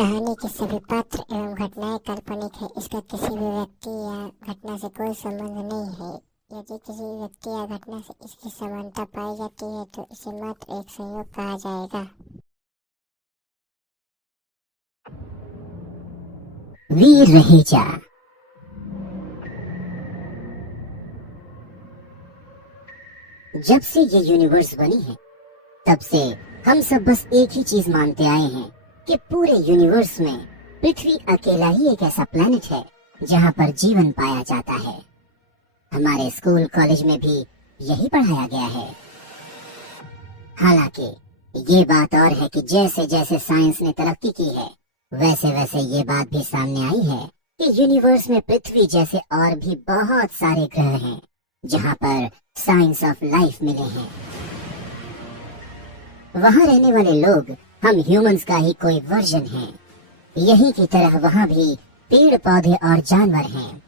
कहानी के सभी पात्र एवं घटनाएं काल्पनिक है। इसका किसी भी व्यक्ति या घटना से कोई संबंध नहीं है। यदि किसी व्यक्ति या घटना से इसकी समानता पाई जाती है तो इसे मात्र एक संयोग कहा जाएगा। वीर रहेजा। जब से ये यूनिवर्स बनी है तब से हम सब बस एक ही चीज मानते आए हैं कि पूरे यूनिवर्स में पृथ्वी अकेला ही एक ऐसा प्लेनेट है जहाँ पर जीवन पाया जाता है। हमारे स्कूल कॉलेज में भी यही पढ़ाया गया है। हालांकि ये बात और है कि जैसे जैसे साइंस ने तरक्की की है वैसे वैसे ये बात भी सामने आई है कि यूनिवर्स में पृथ्वी जैसे और भी बहुत सारे ग्रह हैं जहाँ पर साइंस ऑफ लाइफ मिले हैं। वहाँ रहने वाले लोग हम ह्यूमंस का ही कोई वर्जन हैं। यहीं की तरह वहाँ भी पेड़ पौधे और जानवर हैं,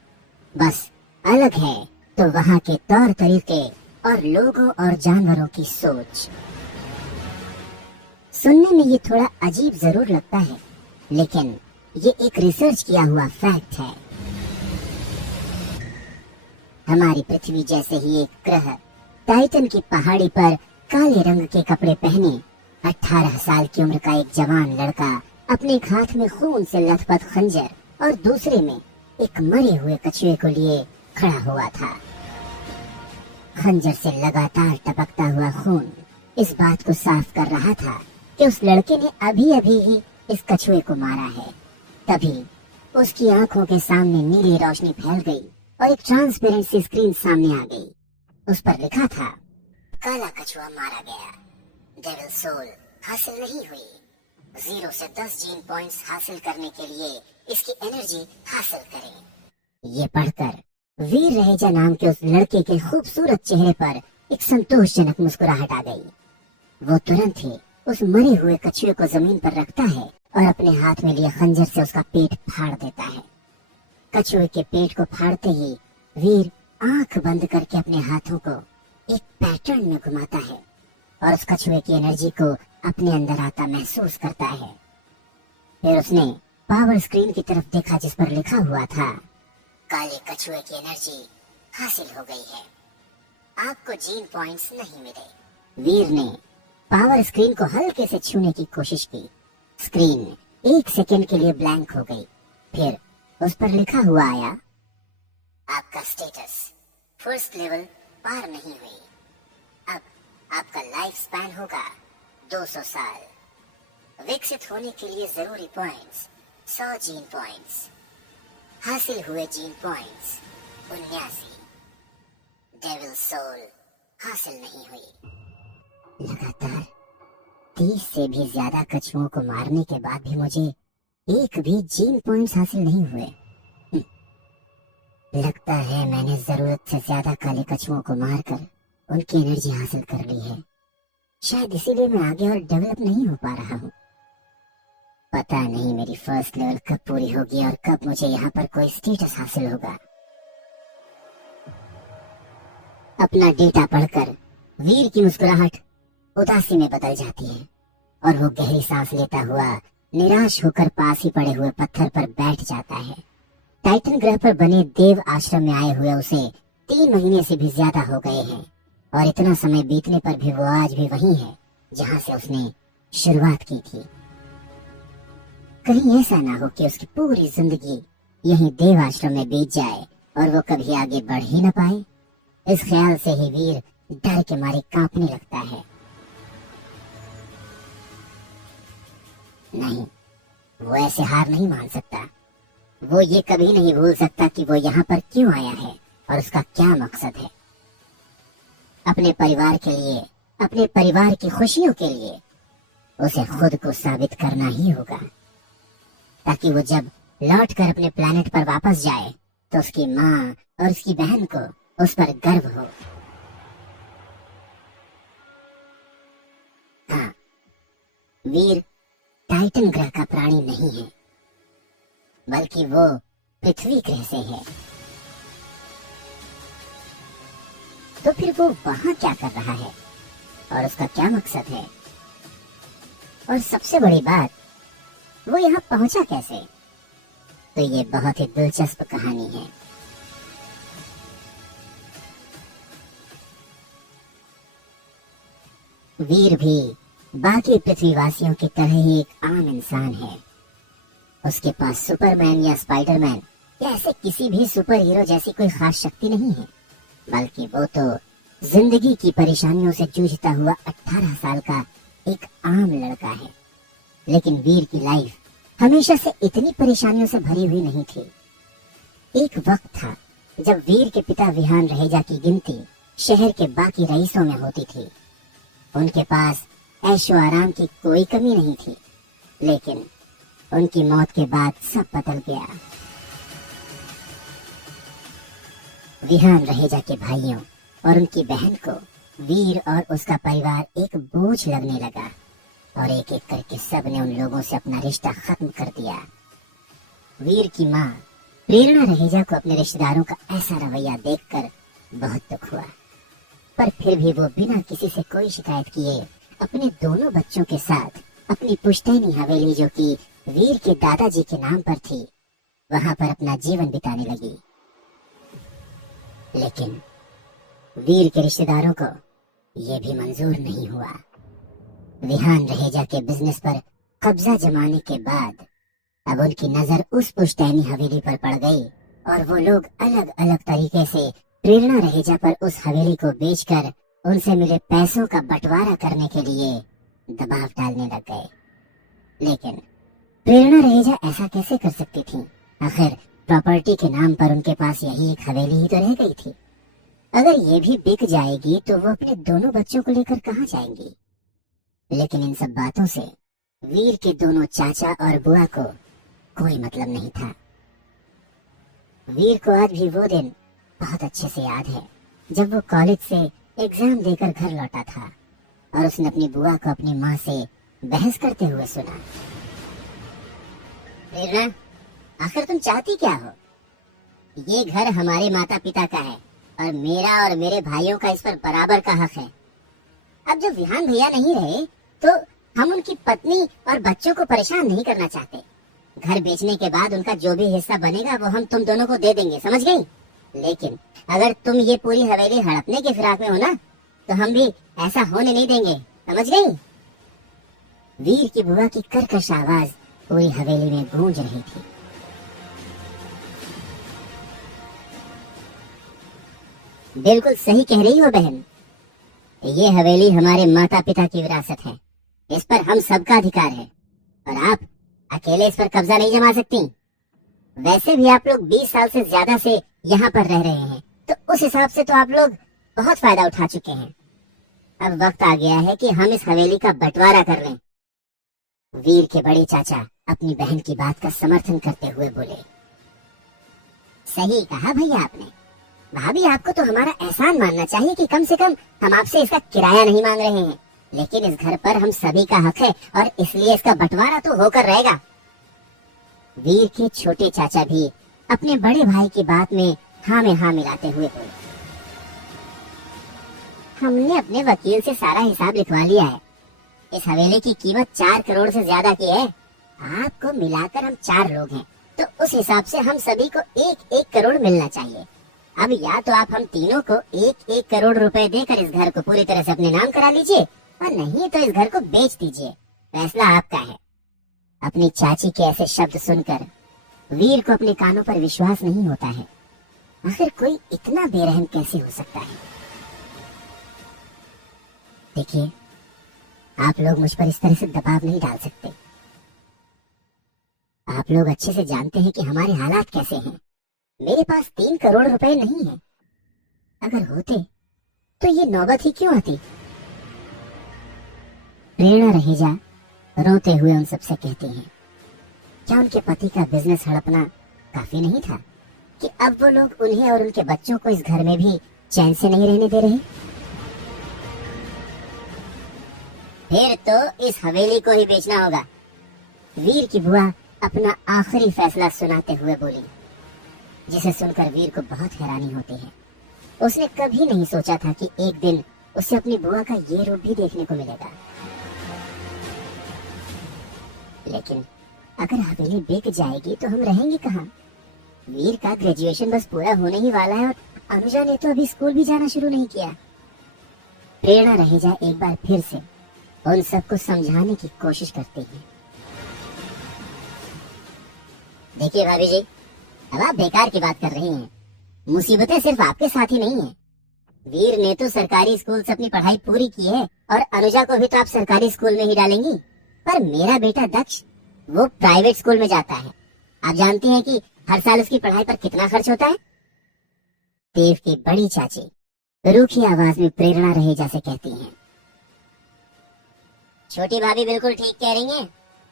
बस अलग है तो वहाँ के तौर तरीके और लोगों और जानवरों की सोच। सुनने में ये थोड़ा अजीब जरूर लगता है, लेकिन ये एक रिसर्च किया हुआ फैक्ट है। हमारी पृथ्वी जैसे ही एक ग्रह टाइटन की पहाड़ी पर काले रंग के कपड़े पहने 18 साल की उम्र का एक जवान लड़का अपने एक हाथ में खून से लथपथ खंजर और दूसरे में एक मरे हुए कछुए को लिए खड़ा हुआ था। खंजर से लगातार टपकता हुआ खून इस बात को साफ कर रहा था कि उस लड़के ने अभी अभी ही इस कछुए को मारा है। तभी उसकी आंखों के सामने नीली रोशनी फैल गई और एक ट्रांसपेरेंट सी स्क्रीन सामने आ गई। उस पर लिखा था, काला कछुआ मारा गया, डेविल सोल हासिल नहीं हुई। 0 से 10 जीन पॉइंट्स हासिल करने के लिए इसकी एनर्जी हासिल करें। ये पढ़कर वीर रहेजा नाम के उस लड़के के खूबसूरत चेहरे पर एक संतोषजनक मुस्कुराहट आ गई। वो तुरंत ही उस मरे हुए कछुए को जमीन पर रखता है और अपने हाथ में लिए खंजर से उसका पेट फाड़ देता है। कछुए के पेट को फाड़ते ही वीर आंख बंद करके अपने हाथों को एक पैटर्न में घुमाता है और उस कछुए की एनर्जी को अपने अंदर आता महसूस करता है। फिर उसने पावर स्क्रीन की तरफ देखा जिस पर लिखा हुआ था, काले कछुए की एनर्जी हासिल हो गई है, आपको जीन पॉइंट्स नहीं मिले। वीर ने पावर स्क्रीन को हल्के से छूने की कोशिश की। स्क्रीन 1 सेकेंड के लिए ब्लैंक हो गई। फिर उस पर लिखा हुआ आया, आपका स्टेटस फर्स्ट लेवल पार नहीं हुई, अब आपका लाइफ स्पैन होगा 200 साल। विकसित होने के लिए जरूरी पॉइंट्स 100 जीन पॉइंट्स, हासिल हुए जीन पॉइंट्स 79, डेविल सोल हासिल नहीं हुई। लगातार 30 से भी ज्यादा कछुओं को मारने के बाद भी मुझे एक भी जीन पॉइंट्स हासिल नहीं हुए। लगता है मैंने जरूरत से ज्यादा काले कछुओं को मारकर उनकी एनर्जी हासिल कर ली है। शायद इसीलिए मैं आगे और डेवलप नहीं हो पा रहा हूँ। पता नहीं मेरी फर्स्ट लेवल कब पूरी होगी और कब मुझे यहाँ पर कोई स्टेटस हासिल होगा। अपना डेटा पढ़कर वीर की मुस्कुराहट उदासी में बदल जाती है और वो गहरी सांस लेता हुआ निराश होकर पास ही पड़े हुए पत्थर पर बैठ जाता है। टाइटन ग्रह पर बने देव आश्रम में आए हुए उसे 3 महीने से भी ज्यादा हो गए हैं और इतना समय बीतने पर भी वो आज भी वही है जहाँ से उसने शुरुआत की थी। कहीं ऐसा ना हो कि उसकी पूरी जिंदगी यहीं देव आश्रम में बीत जाए और वो कभी आगे बढ़ ही न पाए। इस ख्याल से ही वीर डर के मारे कांपने लगता है। नहीं, वो ऐसे हार नहीं मान सकता। वो ये कभी नहीं भूल सकता कि वो यहाँ पर क्यों आया है और उसका क्या मकसद है। अपने परिवार के लिए, अपने परिवार की खुशियों के लिए उसे खुद को साबित करना ही होगा, ताकि वो जब लौट कर अपने प्लेनेट पर वापस जाए तो उसकी माँ और उसकी बहन को उस पर गर्व हो। हाँ, वीर टाइटन ग्रह का प्राणी नहीं है, बल्कि वो पृथ्वी ग्रह से है। तो फिर वो वहां क्या कर रहा है और उसका क्या मकसद है? और सबसे बड़ी बात, वो यहाँ पहुंचा कैसे? तो ये बहुत ही दिलचस्प कहानी है। वीर भी बाकी पृथ्वीवासियों की तरह ही एक आम इंसान है। उसके पास सुपरमैन या स्पाइडरमैन या ऐसे किसी भी सुपर हीरो जैसी कोई खास शक्ति नहीं है, बल्कि वो तो जिंदगी की परेशानियों से जूझता हुआ 18 साल का एक आम लड़का है। लेकिन वीर की लाइफ हमेशा से इतनी परेशानियों से भरी हुई नहीं थी। एक वक्त था जब वीर के पिता विहान रहेजा की गिनती शहर के बाकी रईसों में होती थी। उनके पास ऐशो आराम की कोई कमी नहीं थी, लेकिन उनकी मौत के बाद सब बदल गया। विहान रहेजा के भाइयों और उनकी बहन को वीर और उसका परिवार एक बोझ लगने लगा और एक एक करके सब ने उन लोगों से अपना रिश्ता खत्म कर दिया। वीर की माँ प्रेरणा रहेजा को अपने रिश्तेदारों का ऐसा रवैया देखकर बहुत दुख हुआ, पर फिर भी वो बिना किसी से कोई शिकायत किए अपने दोनों बच्चों के साथ अपनी पुश्तैनी हवेली, जो कि वीर के दादाजी के नाम पर थी, वहां पर अपना जीवन बिताने लगी। लेकिन वीर के रिश्तेदारों को यह भी मंजूर नहीं हुआ। विहान रहेजा के बिजनेस पर कब्जा जमाने के बाद अब उनकी नजर उस पुश्तैनी हवेली पर पड़ गई और वो लोग अलग अलग तरीके से प्रेरणा रहेजा पर उस हवेली को बेचकर उनसे मिले पैसों का बंटवारा करने के लिए दबाव डालने लग गए। लेकिन प्रेरणा रहेजा ऐसा कैसे कर सकती थी? आखिर प्रॉपर्टी के नाम पर उनके पास यही एक हवेली ही तो रह गई थी। अगर ये भी बिक जाएगी तो वो अपने दोनों बच्चों को लेकर कहाँ जाएंगी? लेकिन इन सब बातों से वीर के दोनों चाचा और बुआ को कोई मतलब नहीं था। वीर को आज भी वो दिन बहुत अच्छे से याद है जब वो कॉलेज से एग्जाम देकर घर लौटा था और उसने अपनी बुआ को अपनी माँ से बहस करते हुए सुना। प्रेरणा, आखिर तुम चाहती क्या हो? ये घर हमारे माता पिता का है और मेरा और मेरे भाइयों का इस पर बराबर का हक है। अब जब विहान भैया नहीं रहे तो हम उनकी पत्नी और बच्चों को परेशान नहीं करना चाहते। घर बेचने के बाद उनका जो भी हिस्सा बनेगा वो हम तुम दोनों को दे देंगे, समझ गई? लेकिन अगर तुम ये पूरी हवेली हड़पने की फिराक में हो ना, तो हम भी ऐसा होने नहीं देंगे, समझ गई? वीर की बुआ की कर्कश आवाज पूरी हवेली में गूंज रही थी। बिल्कुल सही कह रही हो बहन, ये हवेली हमारे माता पिता की विरासत है, इस पर हम सबका अधिकार है और आप अकेले इस पर कब्जा नहीं जमा सकती। वैसे भी आप लोग 20 साल से ज्यादा से यहाँ पर रह रहे हैं, तो उस हिसाब से तो आप लोग बहुत फायदा उठा चुके हैं। अब वक्त आ गया है कि हम इस हवेली का बंटवारा कर लें। वीर के बड़े चाचा अपनी बहन की बात का समर्थन करते हुए बोले। सही कहा भैया आपने। भाभी, आपको तो हमारा एहसान मानना चाहिए कि कम से कम हम आपसे इसका किराया नहीं मांग रहे हैं, लेकिन इस घर पर हम सभी का हक है और इसलिए इसका बंटवारा तो होकर रहेगा। वीर के छोटे चाचा भी अपने बड़े भाई की बात में हाँ में हाँ मिलाते हुए बोले। हमने अपने वकील से सारा हिसाब लिखवा लिया है। इस हवेली की कीमत 4 करोड़ से ज्यादा की है। आपको मिलाकर हम 4 लोग हैं, तो उस हिसाब से हम सभी को 1-1 करोड़ मिलना चाहिए। अब या तो आप हम तीनों को 1-1 करोड़ रुपए देकर इस घर को पूरी तरह से अपने नाम करा लीजिए, और नहीं तो इस घर को बेच दीजिए। फैसला आपका है। अपनी चाची के ऐसे शब्द सुनकर वीर को अपने कानों पर विश्वास नहीं होता है। आखिर कोई इतना बेरहम कैसे हो सकता है? देखिए, आप लोग मुझ पर इस तरह से दबाव नहीं डाल सकते। आप लोग अच्छे से जानते हैं कि हमारे हालात कैसे हैं। मेरे पास 3 करोड़ रुपए नहीं है। अगर होते तो ये नौबत ही क्यों आती? प्रेरणा रहेजा रोते हुए उन सबसे कहती हैं, क्या उनके पति का बिजनेस हड़पना काफी नहीं था कि अब वो लोग उन्हें और उनके बच्चों को इस घर में भी चैन से नहीं रहने दे रहे? फिर तो इस हवेली को ही बेचना होगा। वीर की बुआ अपना आखिरी फैसला सुनाते हुए बोली, जिसे सुनकर वीर को बहुत हैरानी होती है। उसने कभी नहीं सोचा था कि एक दिन उसे अपनी बुआ का ये रूप भी देखने को मिलेगा। लेकिन अगर हवेली बिक जाएगी तो हम रहेंगे कहाँ? वीर का ग्रेजुएशन बस पूरा होने ही वाला है और अनुजा ने तो अभी स्कूल भी जाना शुरू नहीं किया। प्रेरणा रह जाए एक बार फिर से उन सबको समझाने की कोशिश करती है। देखिए भाभी जी, अब आप बेकार की बात कर रही हैं। मुसीबतें सिर्फ आपके साथ ही नहीं है। वीर ने तो सरकारी स्कूल से अपनी पढ़ाई पूरी की है और अनुजा को भी तो आप सरकारी स्कूल में ही डालेंगी। पर मेरा बेटा दक्ष वो प्राइवेट स्कूल में जाता है। आप जानती हैं कि हर साल उसकी पढ़ाई पर कितना खर्च होता है? देव की बड़ी चाची रूखी आवाज में प्रेरणा रहे जैसे कहती हैं। छोटी भाभी बिल्कुल ठीक कह रही हैं।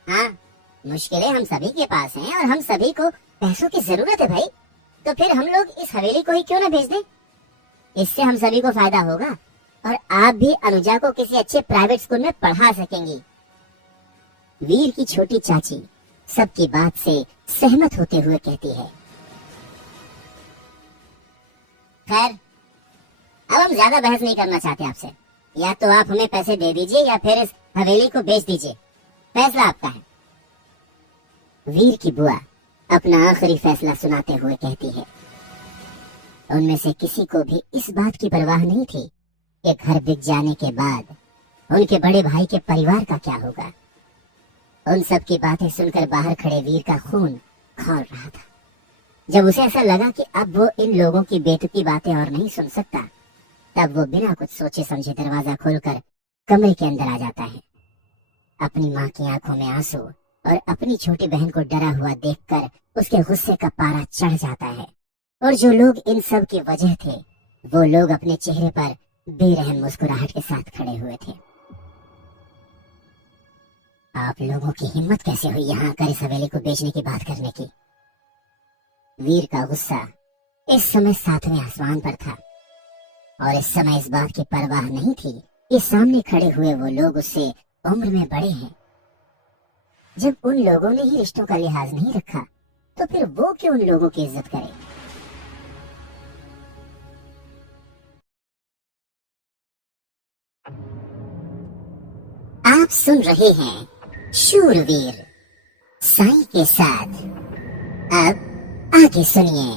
हाँ, मुश्किलें हम सभी के पास हैं और हम सभी को पैसों की जरूरत है भाई। तो फिर हम लोग इस हवेली को ही क्यों ना भेज दें? इससे हम सभी को फायदा होगा और आप भी अनुजा को किसी अच्छे प्राइवेट स्कूल में पढ़ा सकेंगी। वीर की छोटी चाची सबकी बात से सहमत होते हुए कहती है। खैर, अब हम ज्यादा बहस नहीं करना चाहते आपसे। या तो आप हमें पैसे दे दीजिए या फिर इस हवेली को बेच दीजिए। फैसला आपका है। वीर की बुआ अपना आखिरी फैसला सुनाते हुए कहती है। उनमें से किसी को भी इस बात की परवाह नहीं थी कि घर बिक जाने के बाद उनके बड़े भाई के परिवार का क्या होगा। उन सब की बातें सुनकर बाहर खड़े वीर का खून खौल रहा था। जब उसे ऐसा लगा कि अब वो इन लोगों की बेतुकी बातें और नहीं सुन सकता, तब वो बिना कुछ सोचे समझे दरवाजा खोलकर कमरे के अंदर आ जाता है। अपनी माँ की आंखों में आंसू और अपनी छोटी बहन को डरा हुआ देखकर उसके गुस्से का पारा चढ़ जाता है। और जो लोग इन सब की वजह थे, वो लोग अपने चेहरे पर बेरहम मुस्कुराहट के साथ खड़े हुए थे। आप लोगों की हिम्मत कैसे हुई यहाँ आकर इस हवेली को बेचने की बात करने की? वीर का गुस्सा इस समय 7वें आसमान पर था और इस समय इस बात की परवाह नहीं थी कि सामने खड़े हुए वो लोग उससे उम्र में बड़े हैं। जब उन लोगों ने ही रिश्तों का लिहाज नहीं रखा, तो फिर वो क्यों उन लोगों की इज्जत करे? आप सुन रहे हैं शूरवीर साई के साथ। अब आगे सुनिए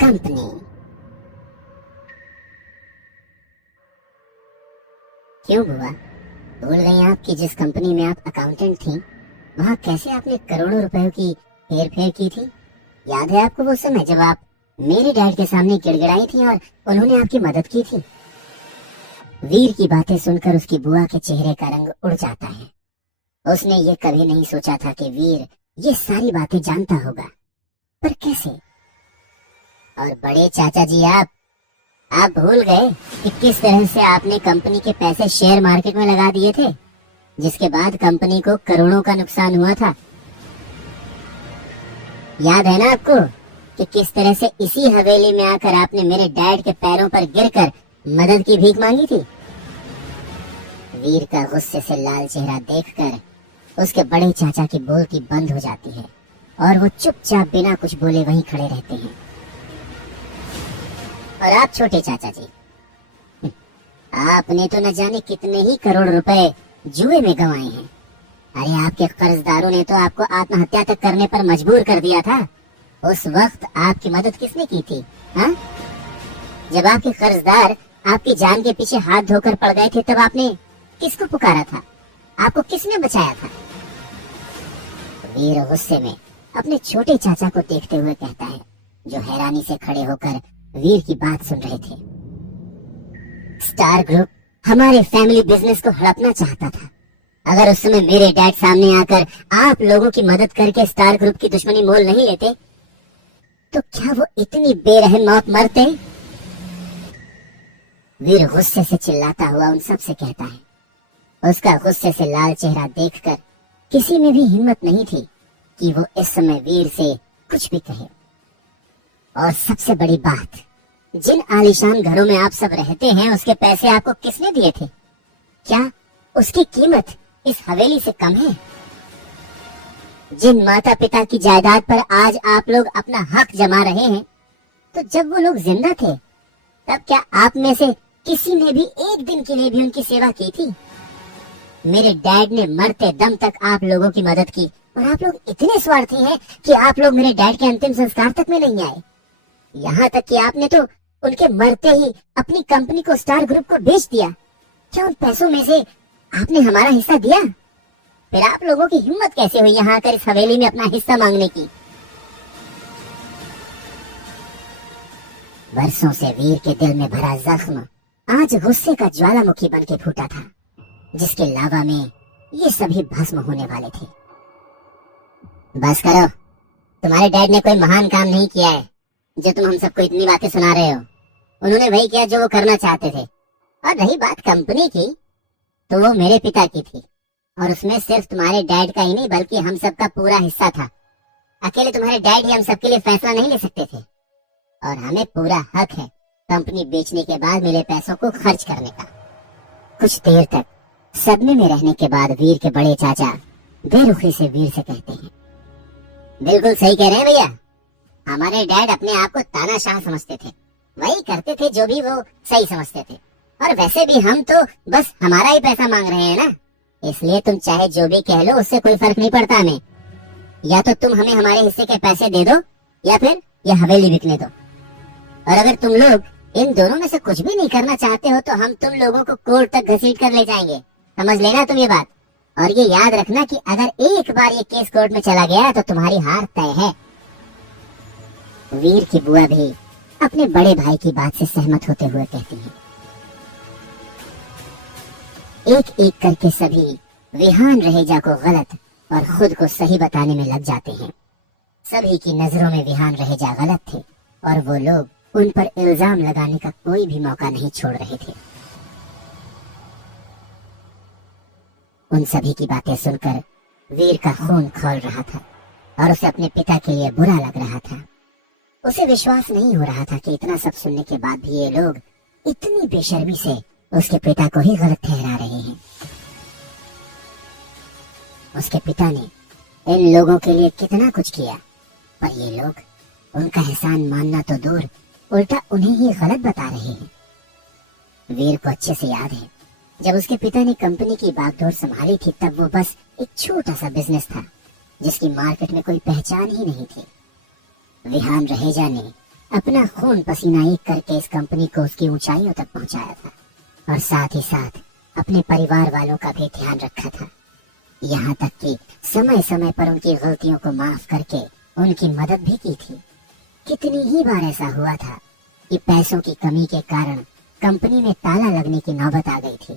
कंपनी। क्यों बुआ, भूल गई आप कि जिस कंपनी में आप अकाउंटेंट थी, वहाँ कैसे आपने करोड़ों रुपयों की हेर फेर की थी? याद है आपको वो समय जब आप मेरे डैड के सामने गिड़गिड़ाई थी और उन्होंने आपकी मदद की थी? वीर की बातें सुनकर उसकी बुआ के चेहरे का रंग उड़ जाता है। उसने ये कभी नहीं सोचा था कि वीर ये सारी बातें जानता होगा, पर कैसे? और बड़े चाचा जी, आप भूल गए कि किस तरह से आपने कंपनी के पैसे शेयर मार्केट में लगा दिए थे, जिसके बाद कंपनी को करोड़ों का नुकसान हुआ था। याद है ना आपको कि किस तरह से इसी हवेली में आकर आपने मेरे डैड के पैरों पर गिरकर मदद की भीख मांगी थी? वीर का गुस्से से लाल चेहरा देखकर उसके बड़े चाचा की बोलती बंद हो जाती है और वो चुपचाप बिना कुछ बोले वहीं खड़े रहते हैं। और आप छोटे चाचा जी, आपने तो न जाने कितने ही करोड़ रुपए जुए में गंवाए हैं। अरे आपके कर्जदारों ने तो आपको आत्महत्या तक करने पर मजबूर कर दिया था। उस वक्त आपकी मदद किसने की थी? हाँ? जब आपके कर्जदार आपकी जान के पीछे हाथ धोकर पड़ गए थे, तब आपने किसको पुकारा था? आपको किसने बचाया था? वीर गुस्से में अपने छोटे चाचा को देखते हुए कहता है, जो हैरानी से खड़े होकर वीर की बात सुन रहे थे। स्टार ग्रुप हमारे फैमिली बिजनेस को हड़पना चाहता था। अगर उस समय मेरे डैड सामने आकर आप लोगों की मदद करके स्टार ग्रुप की दुश्मनी मोल नहीं लेते, तो क्या वो इतनी बेरहम मौत मरते? वीर गुस्से से चिल्लाता हुआ उन सब से कहता है। उसका गुस्से से लाल चेहरा देखकर किसी में भी हिम्मत नहीं थी कि वो इस समय वीर से कुछ भी कहे। और सबसे बड़ी बात, जिन आलीशान घरों में आप सब रहते हैं, उसके पैसे आपको किसने दिए थे? क्या उसकी कीमत इस हवेली से कम है? जिन माता पिता की जायदाद पर आज आप लोग अपना हक जमा रहे हैं, तो जब वो लोग जिंदा थे, तब क्या आप में से किसी ने भी एक दिन के लिए भी उनकी सेवा की थी? मेरे डैड ने मरते दम तक आप लोगों की मदद की और आप लोग इतने स्वार्थी हैं कि आप लोग मेरे डैड के अंतिम संस्कार तक में नहीं आए। यहाँ तक कि आपने तो उनके मरते ही अपनी कंपनी को स्टार ग्रुप को बेच दिया। क्या उन पैसों में से आपने हमारा हिस्सा दिया? फिर आप लोगों की हिम्मत कैसे हुई यहाँ आकर इस हवेली में अपना हिस्सा मांगने की? बरसों से वीर के दिल में भरा जख्म आज गुस्से का ज्वालामुखी बन के फूटा था, जिसके लावा में ये सभी भस्म होने वाले थे। बस करो, तुम्हारे डैड ने कोई महान काम नहीं किया है जो तुम हम सबको इतनी बातें सुना रहे हो। उन्होंने वही किया जो वो करना चाहते थे। और रही बात कंपनी की, तो वो मेरे पिता की थी और उसमें सिर्फ तुम्हारे डैड का ही नहीं बल्कि हम सबका पूरा हिस्सा था। अकेले तुम्हारे डैड ही हम सबके लिए फैसला नहीं ले सकते थे और हमें पूरा हक है कंपनी बेचने के बाद मिले पैसों को खर्च करने का। कुछ देर तक सदमे में रहने के बाद वीर के बड़े चाचा बेरुखी से वीर से कहते हैं, बिल्कुल सही कह रहे हैं भैया। हमारे डैड अपने आप को तानाशाह समझते थे, वही करते थे जो भी वो सही समझते थे। और वैसे भी हम तो बस हमारा ही पैसा मांग रहे हैं ना, इसलिए तुम चाहे जो भी कह लो उससे कोई फर्क नहीं पड़ता हमें। या तो तुम हमें हमारे हिस्से के पैसे दे दो या फिर यह हवेली बिकने दो। और अगर तुम लोग इन दोनों में से कुछ भी नहीं करना चाहते हो तो हम तुम लोगों को कोर्ट तक घसीट कर ले जाएंगे। समझ लेना तुम ये बात। और ये याद रखना कि अगर एक बार ये केस कोर्ट में चला गया तो तुम्हारी हार तय है। वीर की बुआ भी अपने बड़े भाई की बात से सहमत होते हुए कहती हैं। एक एक करके सभी विहान रहेजा को गलत और खुद को सही बताने में लग जाते हैं। सभी की नजरों में विहान रहेजा गलत थे और वो लोग उन पर इल्जाम लगाने का कोई भी मौका नहीं छोड़ रहे थे। उन सभी की बातें सुनकर वीर का खून खौल रहा था और उसे अपने पिता के लिए बुरा लग रहा था। उसे विश्वास नहीं हो रहा था कि इतना सब सुनने के बाद भी ये लोग इतनी बेशर्मी से उसके पिता को ही गलत ठहरा रहे हैं। उसके पिता ने इन लोगों के लिए कितना कुछ किया, पर ये लोग उनका एहसान मानना तो दूर उल्टा उन्हें ही गलत बता रहे हैं। वीर को अच्छे से याद है जब उसके पिता ने कंपनी की बागडोर संभाली थी, तब वो बस एक छोटा सा बिजनेस था जिसकी मार्केट में कोई पहचान ही नहीं थी। विहान रहेजा ने अपना खून पसीना एक करके इस कंपनी को उसकी ऊंचाइयों तक पहुंचाया था और साथ ही साथ अपने परिवार वालों का भी ध्यान रखा था। यहाँ तक कि समय समय पर उनकी गलतियों को माफ करके उनकी मदद भी की थी। कितनी ही बार ऐसा हुआ था कि पैसों की कमी के कारण कंपनी में ताला लगने की नौबत आ गई थी,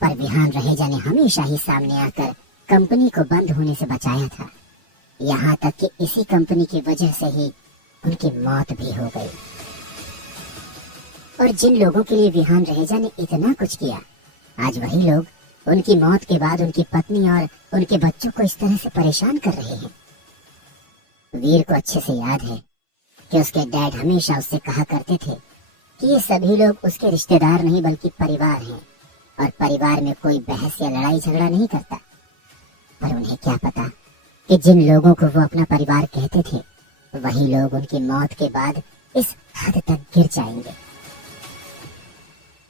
पर विहान रहेजा ने हमेशा ही सामने आकर कंपनी को बंद होने से बचाया था। यहाँ तक कि इसी कंपनी की वजह से ही उनकी मौत भी हो गई। और जिन लोगों के लिए विहान रहेजा ने इतना कुछ किया, आज वही लोग उनकी मौत के बाद उनकी पत्नी और उनके बच्चों को इस तरह से परेशान कर रहे हैं। वीर को अच्छे से याद है कि उसके डैड हमेशा उससे कहा करते थे कि ये सभी लोग उसके रिश्तेदार नहीं बल्कि परिवार हैं और परिवार में कोई बहस या लड़ाई झगड़ा नहीं करता। पर उन्हें क्या पता कि जिन लोगों को वो अपना परिवार कहते थे वही लोग उनकी मौत के बाद इस हद तक गिर जाएंगे।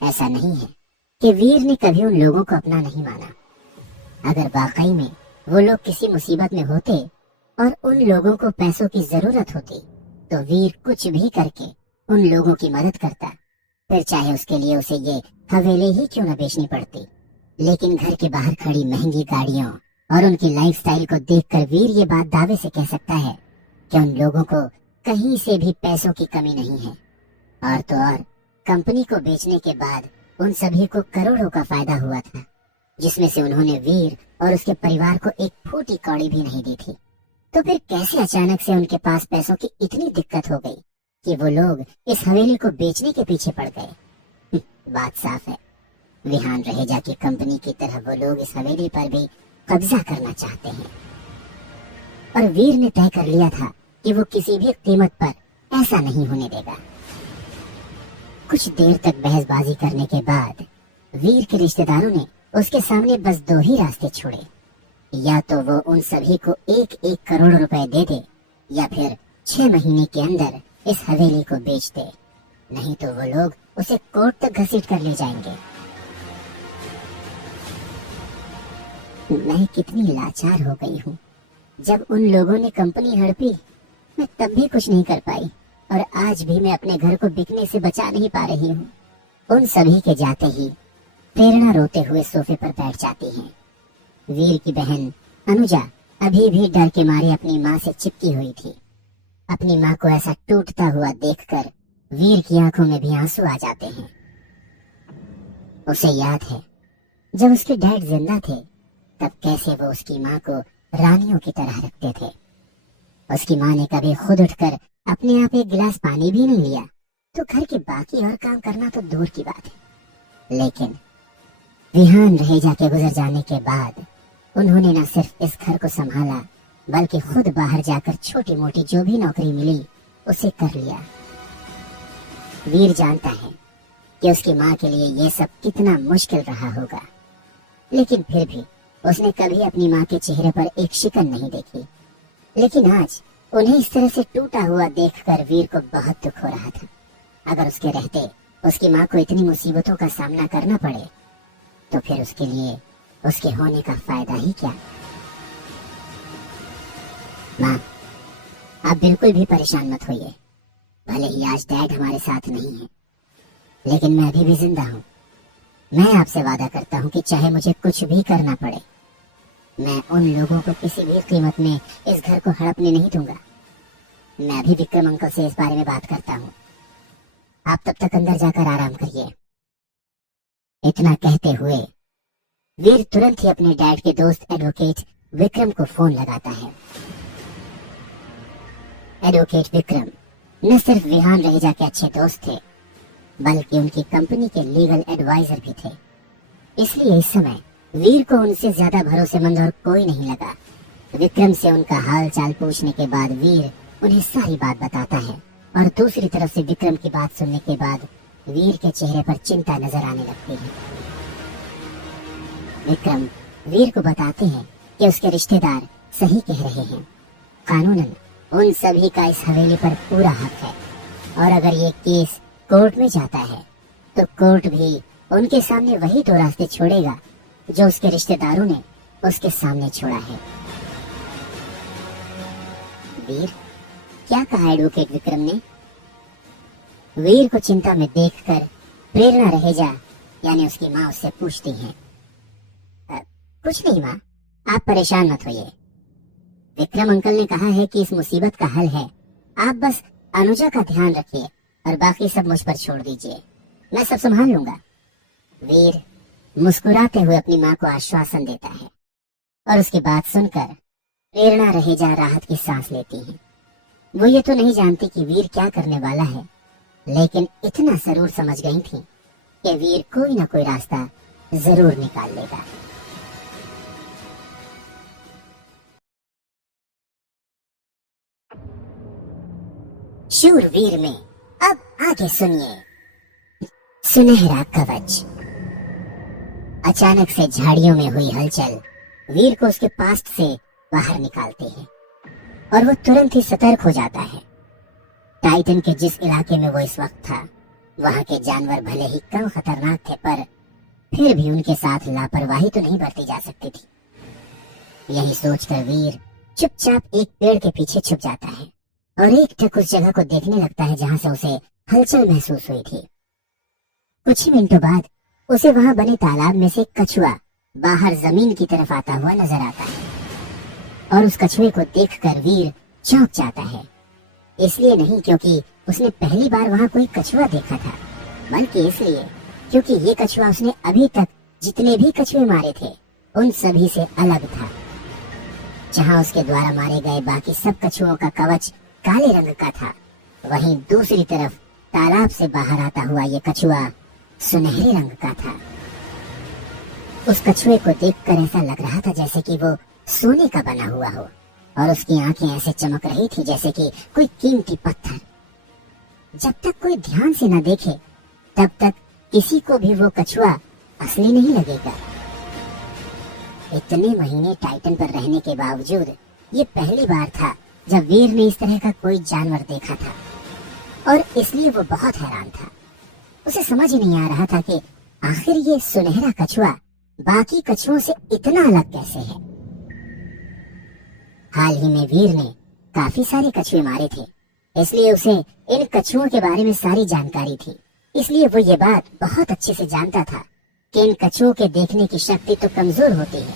ऐसा नहीं है कि वीर ने कभी उन लोगों को अपना नहीं माना। अगर वाकई में वो लोग किसी मुसीबत में होते और उन लोगों को पैसों की जरूरत होती तो वीर कुछ भी करके उन लोगों की मदद करता, फिर चाहे उसके लिए उसे ये हवेली ही क्यों न बेचनी पड़ती। लेकिन घर के बाहर खड़ी महंगी गाड़ियों और उनकी लाइफस्टाइल को देखकर वीर ये बात दावे से कह सकता है कि उन लोगों को कहीं से भी पैसों की कमी नहीं है। और तो और कंपनी को बेचने के बाद उन सभी को करोड़ों का फायदा हुआ था, जिसमें से उन्होंने वीर और उसके परिवार को एक फूटी कौड़ी भी नहीं दी थी। तो फिर कैसे अचानक से उनके पास पैसों की इतनी दिक्कत हो गई कि वो लोग इस हवेली को बेचने के पीछे पड़ गए। बात साफ है, विहान रहेजा की कंपनी की तरह वो लोग इस हवेली पर भी कब्जा करना चाहते हैं। और वीर ने तय कर लिया था कि वो किसी भी कीमत पर ऐसा नहीं होने देगा। कुछ देर तक बहसबाजी करने के बाद वीर के रिश्तेदारों ने उसके सामने बस दो ही रास्ते छोड़े, या तो वो उन सभी को 1-1 करोड़ रुपए दे दे या फिर 6 महीने के अंदर इस हवेली को बेच दे, नहीं तो वो लोग उसे कोर्ट तक घसीट कर ले जाएंगे। मैं कितनी लाचार हो गई हूँ। जब उन लोगों ने कंपनी हड़पी मैं तब भी कुछ नहीं कर पाई, और आज भी मैं अपने घर को बिकने से बचा नहीं पा रही हूँ। उन सभी के जाते ही प्रेरणा रोते हुए सोफे पर बैठ जाती है। वीर की बहन अनुजा अभी भी डर के मारे अपनी माँ से चिपकी हुई थी। अपनी माँ को ऐसा टूटता हुआ देखकर वीर की आंखों में भी आंसू आ जाते हैं। उसे याद है जब उसके डैड जिंदा थे तब कैसे वो उसकी माँ को रानियों की तरह रखते थे। उसकी माँ ने कभी खुद उठकर अपने आप एक गिलास पानी भी नहीं लिया, तो घर के बाकी और काम करना तो दूर की बात है। लेकिन विहान रहेजा के गुजर जाने के बाद उन्होंने न सिर्फ इस घर को संभाला बल्कि खुद बाहर जाकर छोटी मोटी जो भी नौकरी मिली उसे कर लिया। वीर जानता है कि उसकी माँ के लिए ये सब कितना मुश्किल रहा होगा, लेकिन फिर भी उसने कभी अपनी माँ के चेहरे पर एक शिकन नहीं देखी। लेकिन आज उन्हें इस तरह से टूटा हुआ देखकर वीर को बहुत दुख हो रहा था। अगर उसके रहते उसकी माँ को इतनी मुसीबतों का सामना करना पड़े तो फिर उसके लिए उसके होने का फायदा ही क्या। माँ, आप बिल्कुल भी परेशान मत होइए। भले ही आज डैड हमारे साथ नहीं है, लेकिन मैं अभी भी जिंदा हूँ। मैं आपसे वादा करता हूँ कि चाहे मुझे कुछ भी करना पड़े, मैं उन लोगों को किसी भी कीमत में इस घर को हड़पने नहीं दूंगा। मैं अभी विक्रम अंकल से इस बारे में बात करता हूँ। आप तब तक अंदर जाकर आराम करिए। इतना कहते हुए वीर तुरंत ही अपने डैड के दोस्त एडवोकेट विक्रम को फोन लगाता है। एडवोकेट विक्रम न सिर्फ विहान रहेजा के अच्छे दोस्त थे बल्कि उनकी कंपनी के लीगल एडवाइजर भी थे। इसलिए इस समय वीर को उनसे ज्यादा भरोसेमंद और कोई नहीं लगा। विक्रम से उनका हाल चाल पूछने के बाद वीर उन्हें सारी बात बताता है, और दूसरी तरफ से विक्रम की बात सुनने के बाद वीर के चेहरे पर चिंता नजर आने लगती है। विक्रम वीर को बताते हैं कि उसके रिश्तेदार सही कह रहे हैं। कानूनन उन सभी का इस हवेली पर पूरा हक है, और अगर ये केस कोर्ट में जाता है तो कोर्ट भी उनके सामने वही दो रास्ते छोड़ेगा जो उसके रिश्तेदारों ने उसके सामने छोड़ा है। वीर, क्या कहा एडवोकेट विक्रम ने? वीर को चिंता में देखकर प्रेरणा रहेजा यानी उसकी माँ उससे पूछती है। कुछ नहीं माँ, आप परेशान मत होइए। विक्रम अंकल ने कहा है कि इस मुसीबत का हल है, आप बस अनुजा का ध्यान रखिए और बाकी सब मुझ पर छोड़ दीजिए, मैं सब संभाल लूंगा। वीर मुस्कुराते हुए अपनी माँ को आश्वासन देता है, और उसकी बात सुनकर प्रेरणा रहेजा राहत की सांस लेती है। वो ये तो नहीं जानती कि वीर क्या करने वाला है, लेकिन इतना जरूर समझ गई थी कि वीर कोई ना कोई रास्ता जरूर निकाल लेगा। शूरवीर में अब आगे सुनिए सुनहरा कवच। अचानक से झाड़ियों में हुई हलचल वीर को उसके पास्ट से बाहर निकालती है, और वो तुरंत ही सतर्क हो जाता है। टाइटन के जिस इलाके में वो इस वक्त था वहां के जानवर भले ही कम खतरनाक थे, पर फिर भी उनके साथ लापरवाही तो नहीं बरती जा सकती थी। यही सोचकर वीर चुपचाप एक पेड़ के पीछे छुप जाता है और एकटक उस जगह को देखने लगता है जहां से उसे हलचल महसूस हुई थी। कुछ ही मिनटों बाद उसे वहां बने तालाब में से कछुआ बाहर जमीन की तरफ आता हुआ नजर आता है, और उस कछुए को देखकर वीर चौंक जाता है। इसलिए नहीं क्योंकि उसने पहली बार वहां कोई कछुआ देखा था, बल्कि इसलिए क्योंकि ये कछुआ उसने अभी तक जितने भी कछुए मारे थे उन सभी से अलग था। जहां उसके द्वारा मारे गए बाकी सब कछुओं का कवच काले रंग का था, वहीं दूसरी तरफ तालाब से बाहर आता हुआ ये कछुआ सुनहरे रंग का था। उस कछुए को देखकर ऐसा लग रहा था जैसे कि वो सोने का बना हुआ हो, और उसकी आंखें ऐसे चमक रही थी जैसे कि कोई कीमती पत्थर। जब तक कोई ध्यान से न देखे तब तक किसी को भी वो कछुआ असली नहीं लगेगा। इतने महीने टाइटन पर रहने के बावजूद ये पहली बार था जब वीर ने इस तरह का कोई जानवर देखा था, और इसलिए वो बहुत हैरान था। उसे समझ ही नहीं आ रहा था कि आखिर ये सुनहरा कछुआ बाकी कछुओं से इतना अलग कैसे है। हाल ही में वीर ने काफी सारे कछुए मारे थे, इसलिए उसे इन कछुओं के बारे में सारी जानकारी थी। इसलिए वो ये बात बहुत अच्छे से जानता था कि इन कछुओं के देखने की शक्ति तो कमजोर होती है,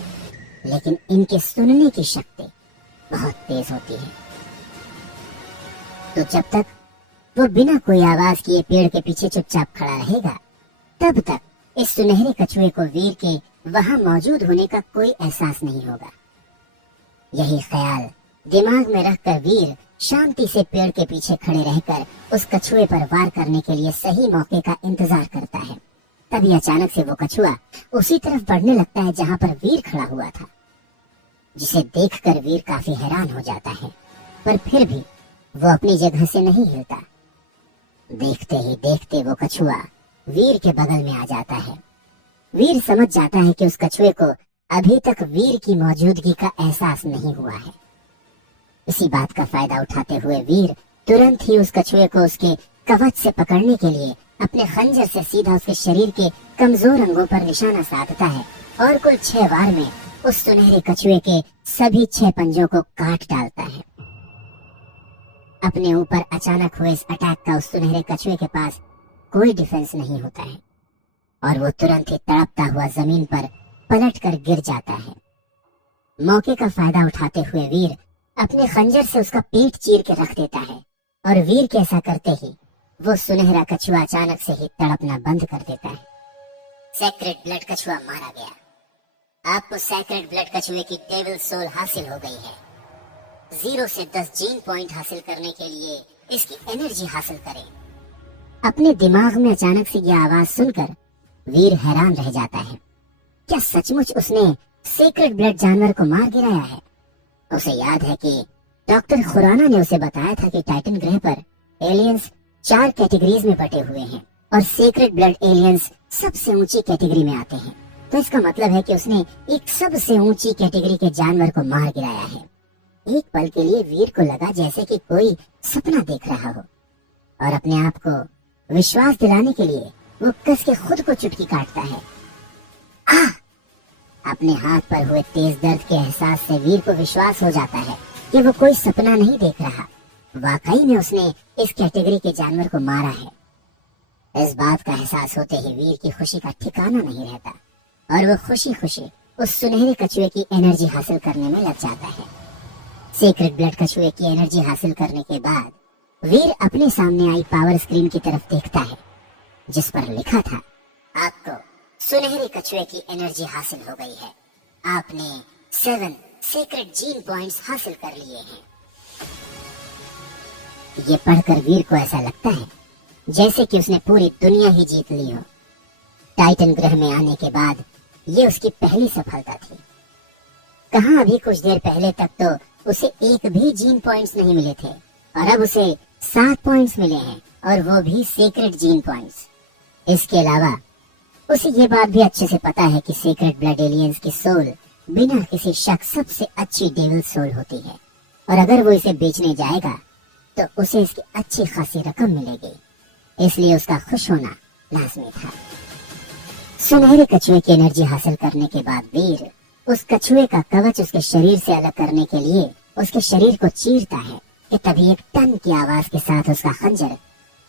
लेकिन इनके सुनने की शक्ति बहुत तेज होती है। तो जब तक वो बिना कोई आवाज किए पेड़ के पीछे चुपचाप खड़ा रहेगा, तब तक इस सुनहरे कछुए को वीर के वहां मौजूद होने का कोई एहसास नहीं होगा। यही ख्याल दिमाग में रखकर वीर शांति से पेड़ के पीछे खड़े रहकर उस कछुए पर वार करने के लिए सही मौके का इंतजार करता है। तभी अचानक से वो कछुआ उसी तरफ बढ़ने लगता है जहां पर वीर खड़ा हुआ था, जिसे देखकर वीर काफी हैरान हो जाता है, पर फिर भी वो अपनी जगह से नहीं हिलता। देखते ही देखते वो कछुआ वीर के बगल में आ जाता है। वीर समझ जाता है कि उस कछुए को अभी तक वीर की मौजूदगी का एहसास नहीं हुआ है। इसी बात का फायदा उठाते हुए वीर तुरंत ही उस कछुए को उसके कवच से पकड़ने के लिए अपने खंजर से सीधा उसके शरीर के कमजोर अंगों पर निशाना साधता है और कुल 6 वार में उस सुनहरे कछुए के सभी 6 पंजों को काट डालता है। अपने ऊपर अचानक हुए इस अटैक का उस सुनहरे कछुए के पास कोई डिफेंस नहीं होता है और वो तुरंत ही तड़पता हुआ जमीन पर पलट कर गिर जाता है। मौके का फायदा उठाते हुए वीर अपने खंजर से उसका पेट चीर के रख देता है और वीर के ऐसा करते ही वो सुनहरा कछुआ अचानक से ही तड़पना बंद कर देता है। सेक्रेड ब्लड कछुआ मारा गया। आपको सेक्रेड ब्लड कछुए की डेविल सोल हासिल हो गई है। 0 से 10 जीन पॉइंट हासिल करने के लिए इसकी एनर्जी हासिल करें। अपने दिमाग में अचानक से यह आवाज सुनकर वीर हैरान रह जाता है। क्या सचमुच उसने सेक्रेड ब्लड जानवर को मार गिराया है? उसे याद है कि डॉक्टर खुराना ने उसे बताया था कि टाइटन ग्रह पर एलियंस 4 कैटेगरीज में बटे हुए हैं और सेक्रेड ब्लड एलियंस सबसे ऊंची कैटेगरी में आते हैं। तो इसका मतलब है कि उसने एक सबसे ऊंची कैटेगरी के जानवर को मार गिराया है। एक पल के लिए वीर को लगा जैसे कि कोई सपना देख रहा हो और अपने आप को विश्वास दिलाने के लिए वो कस के खुद को चुटकी काटता है। अपने हाथ पर हुए तेज दर्द के एहसास से वीर को विश्वास हो जाता है कि वो कोई सपना नहीं देख रहा, वाकई में उसने इस कैटेगरी के जानवर को मारा है। इस बात का एहसास होते ही वीर की खुशी का ठिकाना नहीं रहता और वो खुशी खुशी उस सुनहरे कछुए की एनर्जी हासिल करने में लग जाता है। सीक्रेट ब्लड कछुए की एनर्जी हासिल करने के बाद वीर अपने सामने आई पावर स्क्रीन की तरफ देखता है, जिस पर लिखा था, आपको सुनहरे कछुए की एनर्जी हासिल हो गई है। आपने 7 सीक्रेट जीन पॉइंट्स हासिल कर लिए हैं। ये पढ़कर वीर को ऐसा लगता है जैसे कि उसने पूरी दुनिया ही जीत ली हो। टाइटन ग्रह में आने के बाद ये उसकी पहली सफलता थी। कहां अभी कुछ देर पहले तक तो उसे एक भी जीन पॉइंट्स नहीं मिले थे और अब उसे 7 पॉइंट्स मिले हैं और वो भी सीक्रेट जीन पॉइंट्स। इसके अलावा उसे ये बात भी अच्छे से पता है कि सीक्रेट ब्लड एलियंस की सोल बिना किसी शक सबसे अच्छी डेविल सोल होती है और अगर वो इसे बेचने जाएगा तो उसे इसकी अच्छी खासी रकम मिलेगी। इसलिए उसका खुश होना लाजमी था। सुनहरे कछुए की एनर्जी हासिल करने के बाद वीर उस कछुए का कवच उसके शरीर से अलग करने के लिए उसके शरीर को चीरता है कि तभी एक टन की आवाज के साथ उसका खंजर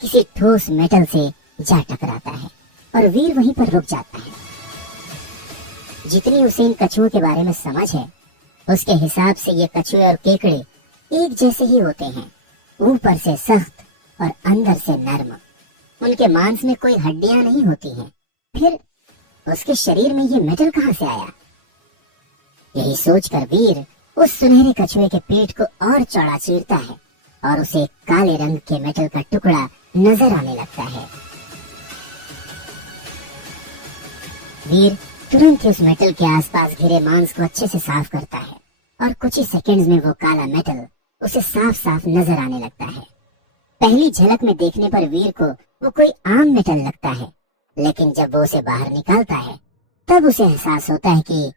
किसी ठोस मेटल से जा टकराता है और वीर वहीं पर रुक जाता है। जितनी उसे इन कछुओं के बारे में समझ है, उसके हिसाब से ये कछुए और केकड़े एक जैसे ही होते हैं, ऊपर से सख्त और अंदर से नर्म। उनके मांस में कोई हड्डियां नहीं होती हैं। फिर उसके शरीर में ये मेटल कहां से आया? यही सोचकर वीर उस सुनहरे कछुए के पेट को और चौड़ा चीरता है और उसे एक काले रंग के मेटल का टुकड़ा नजर आने लगता है। वीर तुरंत ही उस मेटल के आसपास घिरे मांस को अच्छे से साफ करता है और कुछ ही सेकंड्स में वो काला मेटल उसे साफ साफ नजर आने लगता है। पहली झलक में देखने पर वीर को वो कोई आम मेटल लगता है, लेकिन जब वो उसे बाहर निकालता है तब उसे एहसास होता है कि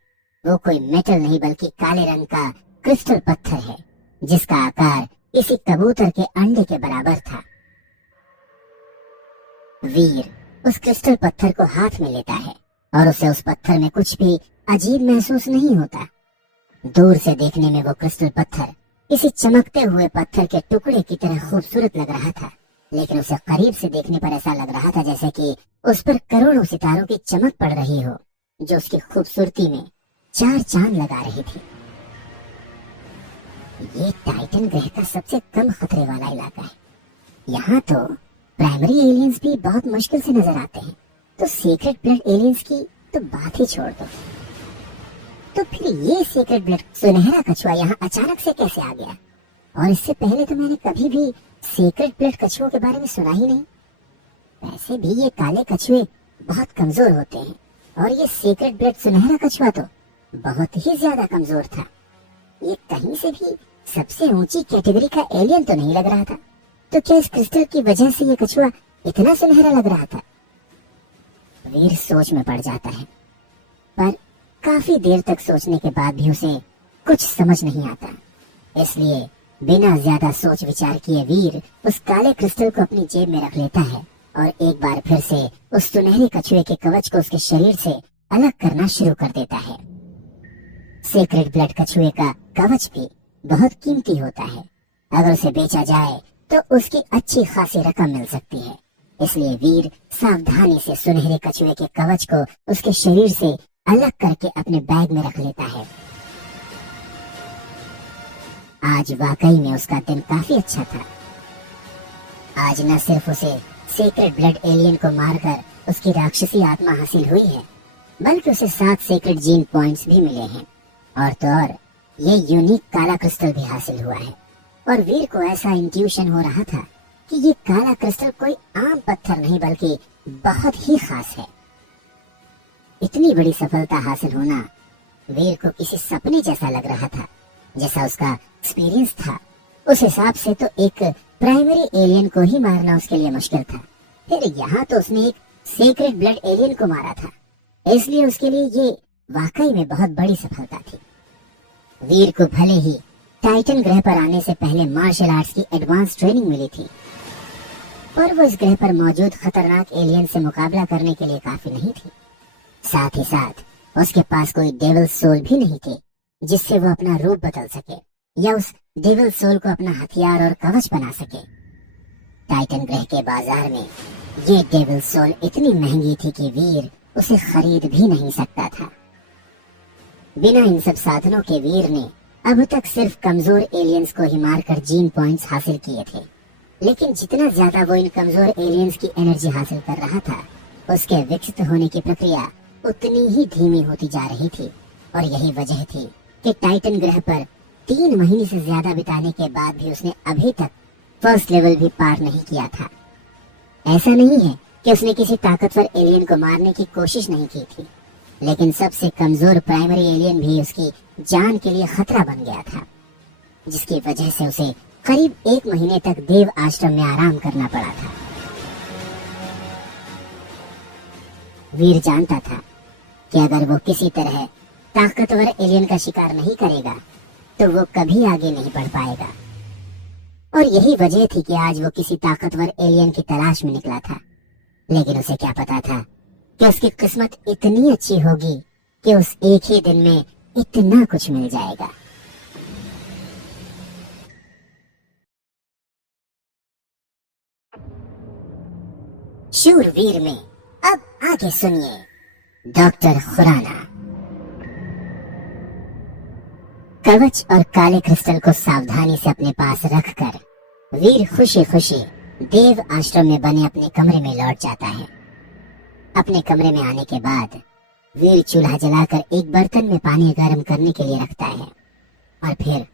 वो कोई मेटल नहीं बल्कि काले रंग का क्रिस्टल पत्थर है, जिसका आकार किसी कबूतर के अंडे के बराबर था। वीर उस क्रिस्टल पत्थर को हाथ में लेता है और उसे उस पत्थर में कुछ भी अजीब महसूस नहीं होता। दूर से देखने में वो क्रिस्टल पत्थर किसी चमकते हुए पत्थर के टुकड़े की तरह खूबसूरत लग रहा था, लेकिन उसे करीब से देखने पर ऐसा लग रहा था जैसे कि उस पर करोड़ों सितारों की चमक पड़ रही हो, जो उसकी खूबसूरती में चार चांद लगा रही थी। ये टाइटन ग्रह का सबसे कम खतरे वाला इलाका है। यहाँ तो प्राइमरी एलियंस भी बहुत मुश्किल से नजर आते हैं, तो सीक्रेट ब्लड एलियंस की तो बात ही छोड़ दो। तो फिर ये सीक्रेट ब्लड सुनहरा कछुआ यहाँ अचानक से कैसे आ गया? और इससे पहले तो मैंने कभी भी सीक्रेट ब्लड कछुओं के बारे में सुना ही नहीं। वैसे भी ये काले कछुए बहुत कमजोर होते हैं, और ये सीक्रेट ब्लड सुनहरा कछुआ तो बहुत ही ज्यादा कमजोर था। ये कहीं से भी सबसे ऊंची कैटेगरी का एलियन तो नहीं लग रहा था। तो क्या इस क्रिस्टल की वजह से ये कछुआ इतना सुनहरा लग रहा था? वीर सोच में पड़ जाता है, पर काफी देर तक सोचने के बाद भी उसे कुछ समझ नहीं आता। इसलिए बिना ज्यादा सोच विचार किए वीर उस काले क्रिस्टल को अपनी जेब में रख लेता है और एक बार फिर से उस सुनहरे कछुए के कवच को उसके शरीर से अलग करना शुरू कर देता है। सीक्रेट ब्लड कछुए का कवच भी बहुत कीमती होता है। अगर उसे बेचा जाए तो उसकी अच्छी खासी रकम मिल सकती है। इसलिए वीर सावधानी से सुनहरे कछुए के कवच को उसके शरीर से अलग करके अपने बैग में रख लेता है। आज वाकई में उसका दिन काफी अच्छा था। आज न सिर्फ उसे सीक्रेट ब्लड एलियन को मारकर उसकी राक्षसी आत्मा हासिल हुई है, बल्कि उसे 7 सीक्रेट जीन पॉइंट्स भी मिले हैं, और तो और ये यूनिक काला क्रिस्टल भी हासिल हुआ है। और वीर को ऐसा इंट्यूशन हो रहा था कि ये काला क्रिस्टल कोई आम पत्थर नहीं बल्कि बहुत ही खास है। इतनी बड़ी सफलता हासिल होना वीर को किसी सपने जैसा लग रहा था। जैसा उसका एक्सपीरियंस था, उस हिसाब से तो एक प्राइमरी एलियन को ही मारना उसके लिए मुश्किल था। फिर यहाँ तो उसने एक सीक्रेट ब्लड एलियन को मारा था, इसलिए उसके लिए ये वाकई में बहुत बड़ी सफलता थी। वीर को भले ही टाइटन ग्रह पर आने से पहले मार्शल आर्ट्स की एडवांस ट्रेनिंग मिली थी, पर वो इस ग्रह पर मौजूद खतरनाक एलियन से मुकाबला करने के लिए काफी नहीं थी। साथ ही साथ उसके पास कोई डेविल सोल भी नहीं थी जिससे वो अपना रूप बदल सके या उस डेविल सोल को अपना हथियार और कवच बना सके। टाइटन ग्रह के बाजार में ये डेविल सोल इतनी महंगी थी कि वीर उसे खरीद भी नहीं सकता था। बिना इन सब साधनों के वीर ने अब तक सिर्फ कमजोर एलियंस को ही मारकर जीन पॉइंट्स हासिल किए थे, लेकिन जितना ज्यादा वो इन कमजोर एलियंस की एनर्जी हासिल कर रहा था, उसके विकसित होने की प्रक्रिया उतनी ही धीमी होती जा रही थी। और यही वजह थी कि टाइटन ग्रह पर 3 महीने से ज्यादा बिताने के बाद भी उसने अभी तक फर्स्ट लेवल भी पार नहीं किया था। ऐसा नहीं है कि उसने किसी ताकतवर एलियन को मारने की कोशिश नहीं की थी, लेकिन सबसे कमजोर प्राइमरी एलियन भी उसकी जान के लिए खतरा बन गया था, जिसकी वजह से उसे करीब 1 महीने तक देव आश्रम में आराम करना पड़ा था। वीर जानता था कि अगर वो किसी तरह ताकतवर एलियन का शिकार नहीं करेगा तो वो कभी आगे नहीं बढ़ पाएगा। और यही वजह थी कि आज वो किसी ताकतवर एलियन की तलाश में निकला था। लेकिन उसे क्या पता था कि उसकी किस्मत इतनी अच्छी होगी कि उस एक ही दिन में इतना कुछ मिल जाएगा। शूरवीर में अब आगे सुनिए डॉक्टर खुराना। कवच और काले क्रिस्टल को सावधानी से अपने पास रखकर वीर खुशी खुशी देव आश्रम में बने अपने कमरे में लौट जाता है। अपने कमरे में आने के बाद वीर चूल्हा जलाकर एक बर्तन में पानी गर्म करने के लिए रखता है और फिर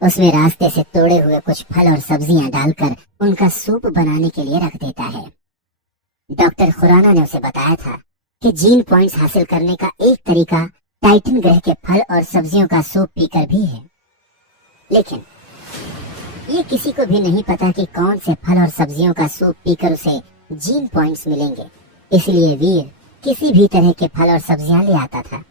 उसमें रास्ते से तोड़े हुए कुछ फल और सब्जियां डालकर उनका सूप बनाने के लिए रख देता है। डॉक्टर खुराना ने उसे बताया था कि जीन पॉइंट्स हासिल करने का एक तरीका टाइटन ग्रह के फल और सब्जियों का सूप पीकर भी है, लेकिन ये किसी को भी नहीं पता कि कौन से फल और सब्जियों का सूप पीकर उसे जीन पॉइंट्स मिलेंगे। इसलिए वीर किसी भी तरह के फल और सब्जियां ले आता था।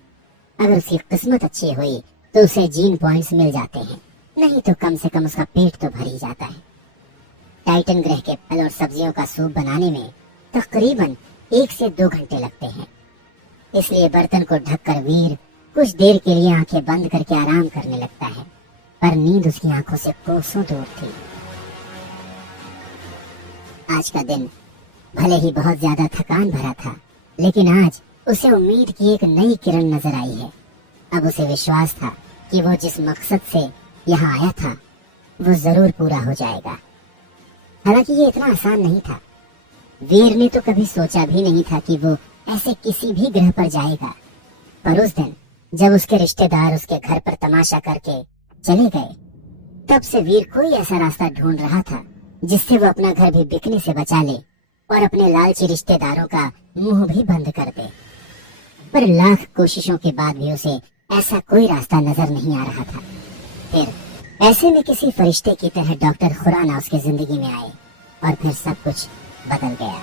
अगर उसकी किस्मत अच्छी हुई तो उसे जीन पॉइंट्स मिल जाते हैं, नहीं तो कम से कम उसका पेट तो भर ही जाता है। टाइटन ग्रह के फल और सब्जियों का सूप बनाने में तकरीबन 1 से 2 घंटे लगते हैं। इसलिए बर्तन को ढककर वीर कुछ देर के लिए आंखें बंद करके आराम करने लगता है, पर नींद उसकी आंखों से कोसों दूर थी। आज का दिन भले ही बहुत ज्यादा थकान भरा था, लेकिन आज उसे उम्मीद की एक नई किरण नजर आई है। अब उसे विश्वास था कि वो जिस मकसद से यहाँ आया था वो जरूर पूरा हो जाएगा। हालांकि ये इतना आसान नहीं था। वीर ने तो कभी सोचा भी नहीं था कि वो ऐसे किसी भी ग्रह पर जाएगा, पर उस दिन जब उसके रिश्तेदार उसके घर पर तमाशा करके चले गए, तब से वीर कोई ऐसा रास्ता ढूंढ रहा था जिससे वो अपना घर भी बिकने से बचा ले और अपने लालची रिश्तेदारों का मुंह भी बंद कर दे। पर लाख कोशिशों के बाद भी उसे ऐसा कोई रास्ता नजर नहीं आ रहा था। फिर ऐसे में किसी फरिश्ते की तरह डॉक्टर खुराना उसकी जिंदगी में आए और फिर सब कुछ बदल गया।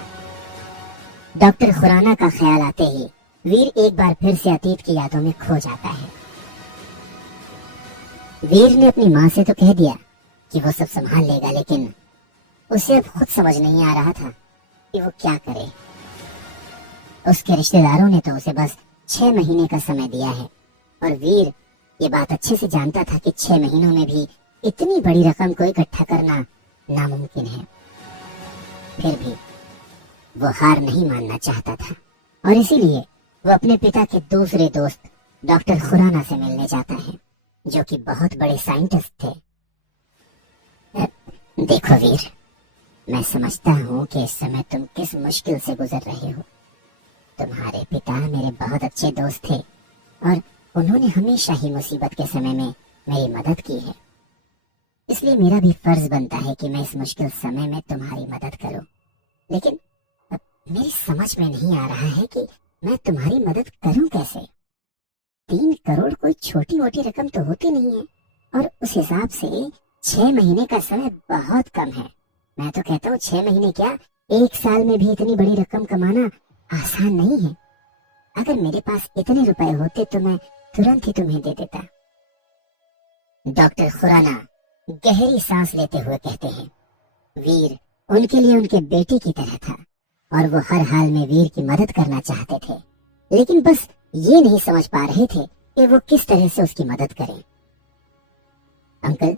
डॉक्टर खुराना का ख्याल आते ही वीर एक बार फिर से अतीत की यादों में खो जाता है। वीर ने अपनी माँ से तो कह दिया कि वो सब संभाल लेगा, लेकिन उसे अब खुद समझ नहीं आ रहा था कि वो क्या करे। उसके रिश्तेदारों ने तो उसे बस 6 महीने का समय दिया है, और वीर ये बात अच्छे से जानता था कि 6 महीनों में भी इतनी बड़ी रकम को इकट्ठा करना नामुमकिन है। फिर भी वो हार नहीं मानना चाहता था, और इसीलिए वो अपने पिता के दूसरे दोस्त डॉक्टर खुराना से मिलने जाता है, जो कि बहुत बड़े साइंटिस्ट थे। देखो वीर, मैं समझता हूँ कि इस समय तुम किस मुश्किल से गुजर रहे हो। तुम्हारे पिता मेरे बहुत अच्छे दोस्त थे और उन्होंने हमेशा ही मुसीबत के समय में मेरी मदद की है, इसलिए मेरा भी फर्ज बनता है कि मैं इस मुश्किल समय में तुम्हारी मदद करूं। लेकिन अब मेरी समझ में नहीं आ रहा है कि मैं तुम्हारी मदद करूं कैसे। 3 करोड़ कोई छोटी मोटी रकम तो होती नहीं है, और उस हिसाब से 6 महीने का समय बहुत कम है। मैं तो कहता हूँ 6 महीने क्या, 1 साल में भी इतनी बड़ी रकम कमाना आसान नहीं है। अगर मेरे पास इतने रुपए होते तो मैं तुरंत ही तुम्हें दे देता। डॉक्टर खुराना गहरी सांस लेते हुए कहते हैं, वीर उनके लिए उनके बेटे की तरह था, और वो हर हाल में वीर की मदद करना चाहते थे, लेकिन बस ये नहीं समझ पा रहे थे कि वो किस तरह से उसकी मदद करें। अंकल,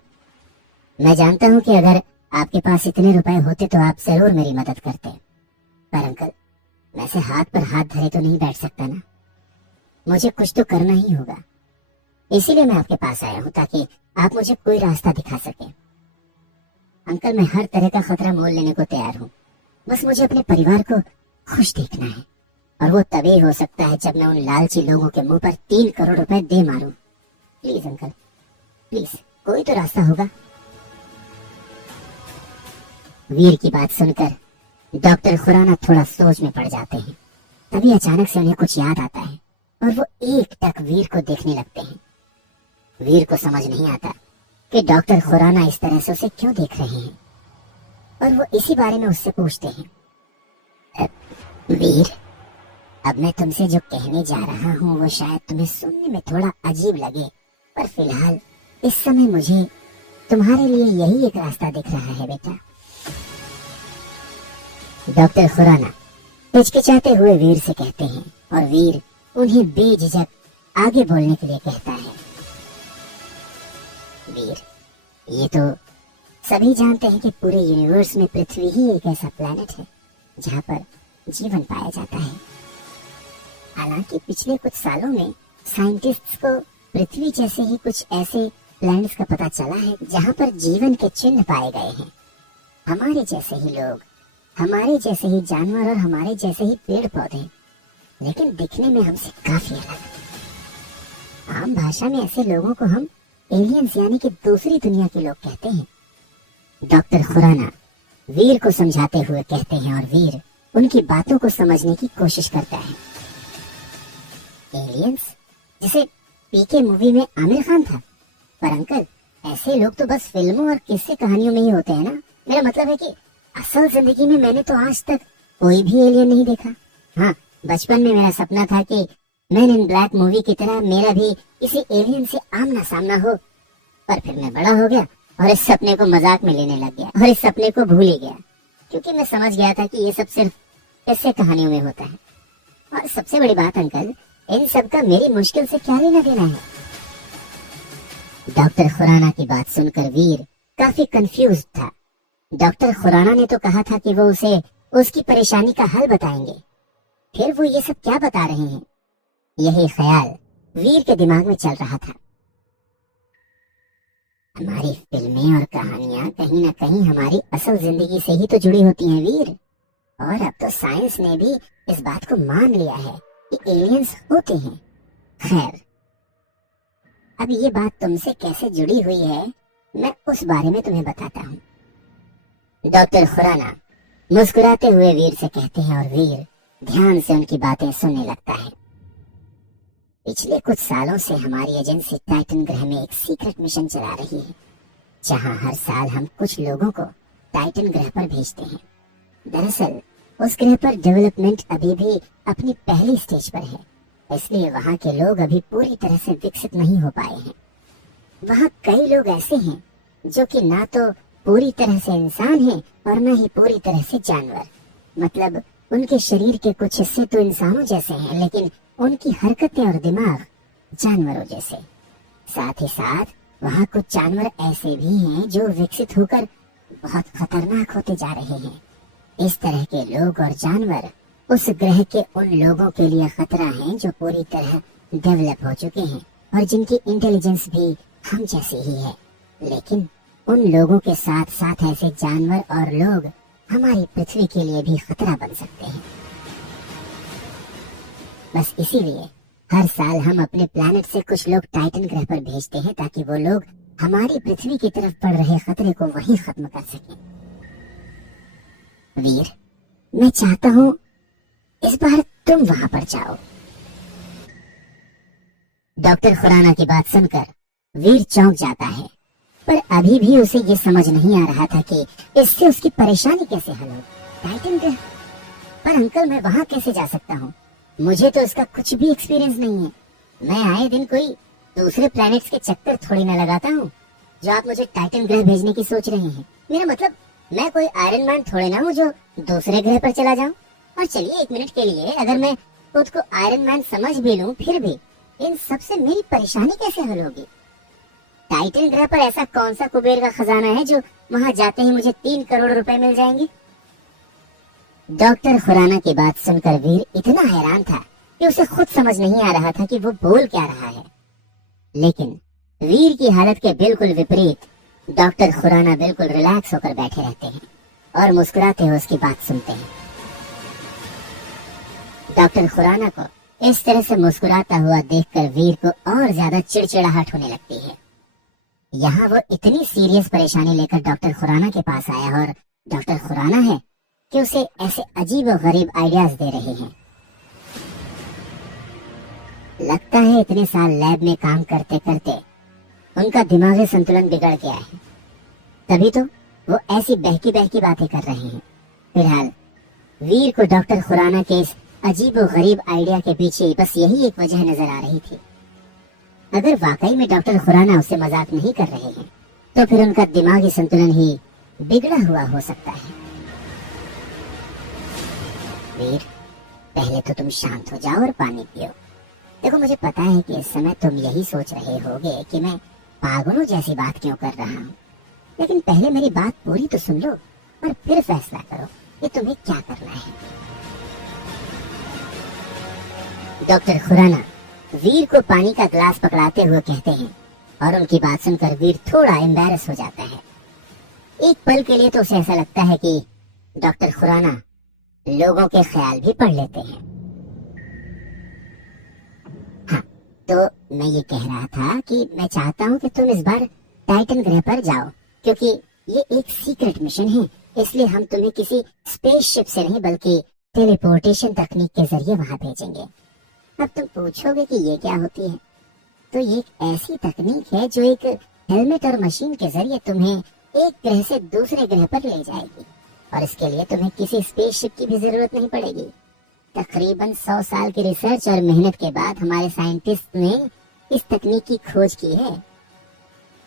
मैं जानता हूँ कि अगर आपके पास इतने रुपए होते तो आप जरूर मेरी मदद करते, पर अंकल मैं से हाथ पर हाथ धरे तो नहीं बैठ सकता ना। मुझे कुछ तो करना ही होगा, इसीलिए मैं आपके पास आया हूँ ताकि आप मुझे कोई रास्ता दिखा सके। अंकल, मैं हर तरह का खतरा मोल लेने को तैयार हूँ, बस मुझे अपने परिवार को खुश देखना है, और वो तभी हो सकता है जब मैं उन लालची लोगों के मुंह पर 3 करोड़ रुपए दे मारूं। प्लीज अंकल, प्लीज कोई तो रास्ता होगा। वीर की बात सुनकर डॉक्टर खुराना थोड़ा सोच में पड़ जाते हैं। तभी अचानक से उन्हें कुछ याद आता है और वो एकटक वीर को देखने लगते हैं। वीर को समझ नहीं आता कि डॉक्टर खुराना इस तरह से उसे क्यों देख रहे हैं, और वो इसी बारे में उससे पूछते हैं, वीर अब मैं तुमसे जो कहने जा रहा हूँ वो शायद तुम्हें सुनने में थोड़ा अजीब लगे, पर फिलहाल इस समय मुझे तुम्हारे लिए यही एक रास्ता दिख रहा है बेटा। डॉक्टर खुराना हिचकिचाते हुए वीर से कहते हैं, और वीर उन्हें बेझिझक आगे बोलने के लिए कहता है। वीर, ये तो सभी जानते हैं कि पूरे यूनिवर्स में पृथ्वी ही एक ऐसा प्लेनेट है जहाँ पर जीवन पाया जाता है। हालांकि पिछले कुछ सालों में साइंटिस्ट्स को पृथ्वी जैसे ही कुछ ऐसे प्लैनेट्स का पता चला है जहाँ पर जीवन के चिन्ह पाए गए हैं। हमारे जैसे ही लोग, हमारे जैसे ही जानवर और हमारे जैसे ही पेड़ पौधे, लेकिन दिखने में हमसे काफी अलग। आम भाषा में ऐसे लोगों को हम एलियंस यानी कि दूसरी दुनिया के लोग कहते हैं। डॉक्टर खुराना वीर को समझाते हुए कहते हैं, और वीर उनकी बातों को समझने की कोशिश करता है। एलियंस, जैसे पीके मूवी में आमिर खान था। पर अंकल, ऐसे लोग तो बस फिल्मों और किस्से कहानियों में ही होते हैं ना। मेरा मतलब है कि असल जिंदगी में मैंने तो आज तक कोई भी एलियन नहीं देखा। हाँ, बचपन में मेरा सपना था कि मैन इन ब्लैक मूवी की तरह मेरा भी किसी एलियन से आमना सामना हो, पर फिर मैं बड़ा हो गया और इस सपने को मजाक में लेने लग गया, और इस सपने को भूल ही गया, क्योंकि मैं समझ गया था कि ये सब सिर्फ किस्से कहानियों में होता है। और सबसे बड़ी बात अंकल, इन सब का मेरी मुश्किल से क्या लेना देना है? डॉक्टर खुराना की बात सुनकर वीर काफी कंफ्यूज था। डॉक्टर खुराना ने तो कहा था कि वो उसे उसकी परेशानी का हल बताएंगे, फिर वो ये सब क्या बता रहे हैं? यही ख्याल वीर के दिमाग में चल रहा था। हमारी फिल्में और कहानियां कहीं ना कहीं हमारी असल जिंदगी से ही तो जुड़ी होती हैं वीर, और अब तो साइंस ने भी इस बात को मान लिया है कि एलियंस होते हैं। खैर, अब ये बात तुमसे कैसे जुड़ी हुई है मैं उस बारे में तुम्हें बताता हूँ। डॉक्टर खुराना मुस्कुराते हुए वीर से कहते हैं और वीर ध्यान से उनकी बातें सुनने लगता है। पिछले कुछ सालों से हमारी एजेंसी टाइटन ग्रह में एक सीक्रेट मिशन चला रही है, जहां हर साल हम कुछ लोगों को टाइटन ग्रह पर भेजते हैं। दरअसल उस ग्रह पर डेवलपमेंट अभी भी अपनी पहली स्टेज पर है, इसलिए वहां के लोग अभी पूरी तरह से विकसित नहीं हो पाए हैं। वहां कई लोग ऐसे हैं जो कि ना तो पूरी तरह से इंसान हैं और न ही पूरी तरह से जानवर। मतलब उनके शरीर के कुछ हिस्से तो इंसानों जैसे हैं, लेकिन उनकी हरकतें और दिमाग जानवरों जैसे। साथ ही साथ वहाँ कुछ जानवर ऐसे भी हैं जो विकसित होकर बहुत खतरनाक होते जा रहे हैं। इस तरह के लोग और जानवर उस ग्रह के उन लोगों के लिए खतरा हैं जो पूरी तरह डेवलप हो चुके हैं और जिनकी इंटेलिजेंस भी हम जैसी ही है। लेकिन उन लोगों के साथ साथ ऐसे जानवर और लोग हमारी पृथ्वी के लिए भी खतरा बन सकते हैं। बस इसीलिए हर साल हम अपने प्लैनेट से कुछ लोग टाइटन ग्रह पर भेजते हैं ताकि वो लोग हमारी पृथ्वी की तरफ पड़ रहे खतरे को वहीं खत्म कर सकें। वीर, मैं चाहता हूँ इस बार तुम वहां पर जाओ। डॉक्टर खुराना की बात सुनकर वीर चौंक जाता है, पर अभी भी उसे ये समझ नहीं आ रहा था कि इससे उसकी परेशानी कैसे हल हो। टाइटन ग्रह पर अंकल, मैं वहां कैसे जा सकता हूँ? मुझे तो इसका कुछ भी एक्सपीरियंस नहीं है। मैं आए दिन कोई दूसरे प्लैनेट्स के चक्कर थोड़ी ना लगाता हूँ जो आप मुझे टाइटन ग्रह भेजने की सोच रहे हैं। मेरा मतलब, मैं कोई आयरन मैन थोड़े ना हूँ जो दूसरे ग्रह पर चला जाऊँ। और चलिए, एक मिनट के लिए अगर मैं खुद को आयरन मैन समझ भी लूँ, फिर भी इन सबसे मेरी परेशानी कैसे हल होगी? टाइटन ग्रह पर ऐसा कौन सा कुबेर का खजाना है जो वहां जाते ही मुझे 3 करोड़ रुपए मिल जाएंगे? डॉक्टर खुराना की बात सुनकर वीर इतना हैरान था कि उसे खुद समझ नहीं आ रहा था कि वो बोल क्या रहा है। लेकिन वीर की हालत के बिल्कुल विपरीत डॉक्टर खुराना बिल्कुल रिलैक्स होकर बैठे रहते हैं और मुस्कुराते हुए उसकी बात सुनते हैं। डॉक्टर खुराना को इस तरह से मुस्कुराता हुआ देखकर वीर को और ज्यादा चिड़चिड़ाहट होने लगती है। यहाँ वो इतनी सीरियस परेशानी लेकर डॉक्टर खुराना के पास आया और डॉक्टर खुराना है कि उसे ऐसे अजीब और गरीब आइडियाज दे रहे हैं। लगता है इतने साल लैब में काम करते करते उनका दिमागी संतुलन बिगड़ गया है, तभी तो वो ऐसी बहकी बहकी बातें कर रहे हैं। फिलहाल वीर को डॉक्टर खुराना के इस अजीब और गरीब आइडिया के पीछे बस यही एक वजह नजर आ रही थी। अगर वाकई में डॉक्टर खुराना उससे मजाक नहीं कर रहे हैं तो फिर उनका दिमागी संतुलन ही बिगड़ा हुआ हो सकता है। वीर, पहले तो तुम शांत हो जाओ और पानी पियो। देखो, मुझे पता है कि इस समय तुम यही सोच रहे होगे कि मैं पागलों जैसी बात क्यों कर रहा हूँ, लेकिन पहले मेरी बात पूरी तो सुन लो और फिर फैसला करो कि तुम्हें क्या करना है। डॉक्टर खुराना वीर को पानी का ग्लास पकड़ाते हुए कहते हैं और उनकी बात सुनकर वीर थोड़ा एम्बैरस हो जाता है। एक पल के लिए तो उसे ऐसा लगता है कि डॉक्टर खुराना लोगों के ख्याल भी पढ़ लेते हैं। हाँ, तो मैं ये कह रहा था कि मैं चाहता हूँ कि तुम इस बार टाइटन ग्रह पर जाओ, क्योंकि ये एक सीक्रेट मिशन है, इसलिए हम तुम्हें किसी स्पेसशिप से नहीं बल्कि टेलीपोर्टेशन तकनीक के जरिए वहां भेजेंगे। अब तुम पूछोगे कि ये क्या होती है, तो ये एक ऐसी तकनीक है जो एक हेलमेट और मशीन के जरिए तुम्हें एक ग्रह से दूसरे ग्रह पर ले जाएगी, और इसके लिए तुम्हें किसी स्पेसशिप की भी जरूरत नहीं पड़ेगी। तकरीबन 100 साल की रिसर्च और मेहनत के बाद हमारे साइंटिस्ट ने इस तकनीक की खोज की है।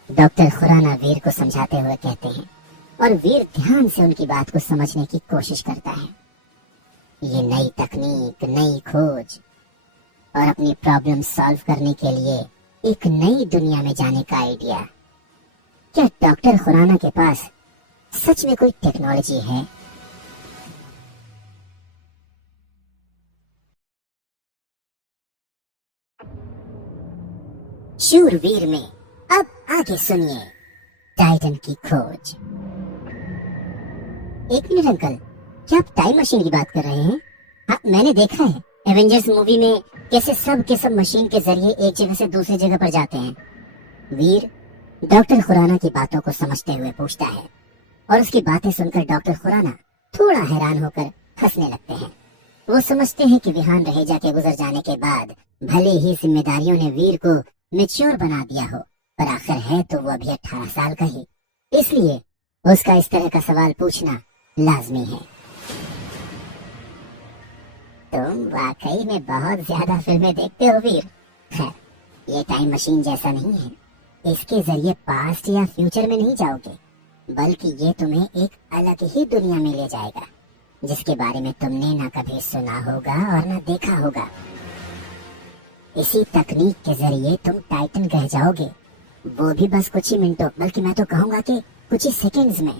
डॉक्टर खुराना वीर को समझाते हुए कहते हैं और वीर ध्यान से उनकी बात को समझने की कोशिश करता है। ये नई तकनीक, नई खोज और अपनी प्रॉब्लम सॉल्व करने के लिए एक नई दुनिया में जाने का आइडिया। क्या डॉक्टर खुराना के पास सच में कोई टेक्नोलॉजी है? शूरवीर में अब आगे सुनिए टाइटन की खोज। एक मिनट अंकल, क्या आप टाइम मशीन की बात कर रहे हैं? हाँ, मैंने देखा है एवेंजर्स मूवी में कैसे सब के सब मशीन के जरिए एक जगह से दूसरी जगह पर जाते हैं। वीर डॉक्टर खुराना की बातों को समझते हुए पूछता है और उसकी बातें सुनकर डॉक्टर खुराना थोड़ा हैरान होकर हंसने लगते हैं। वो समझते हैं कि विहान रहेजा के गुजर जाने के बाद भले ही जिम्मेदारियों ने वीर को मैच्योर बना दिया हो, पर आखिर है तो वो अभी 18 साल का ही, इसलिए उसका इस तरह का सवाल पूछना लाजमी है। तुम वाकई में बहुत ज्यादा फिल्में देखते हो वीर। खैर, ये टाइम मशीन जैसा नहीं है। इसके जरिए पास्ट या फ्यूचर में नहीं जाओगे, बल्कि ये तुम्हें एक अलग ही दुनिया में ले जाएगा, जिसके बारे में तुमने ना कभी सुना होगा और ना देखा होगा। इसी तकनीक के जरिए तुम टाइटन रह जाओगे, वो भी बस कुछ ही मिनटों, बल्कि मैं तो कहूंगा कि कुछ ही सेकंड्स में।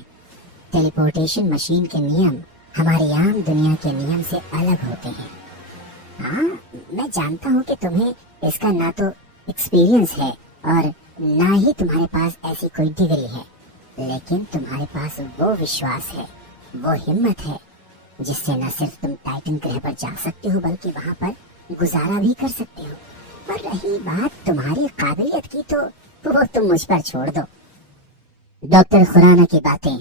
टेलीपोर्टेशन मशीन के नियम हमारी आम दुनिया के नियम से अलग होते हैं। हाँ, मैं जानता हूँ कि तुम्हें इसका ना तो एक्सपीरियंस है और ना ही तुम्हारे पास ऐसी कोई डिग्री है, लेकिन तुम्हारे पास वो विश्वास है, वो हिम्मत है, जिससे न सिर्फ तुम टाइटन ग्रह पर जा सकते हो, बल्कि वहाँ पर गुजारा भी कर सकते हो। और रही बात तुम्हारी काबिलियत की, तो वो तुम मुझ पर छोड़ दो। डॉक्टर खुराना की बातें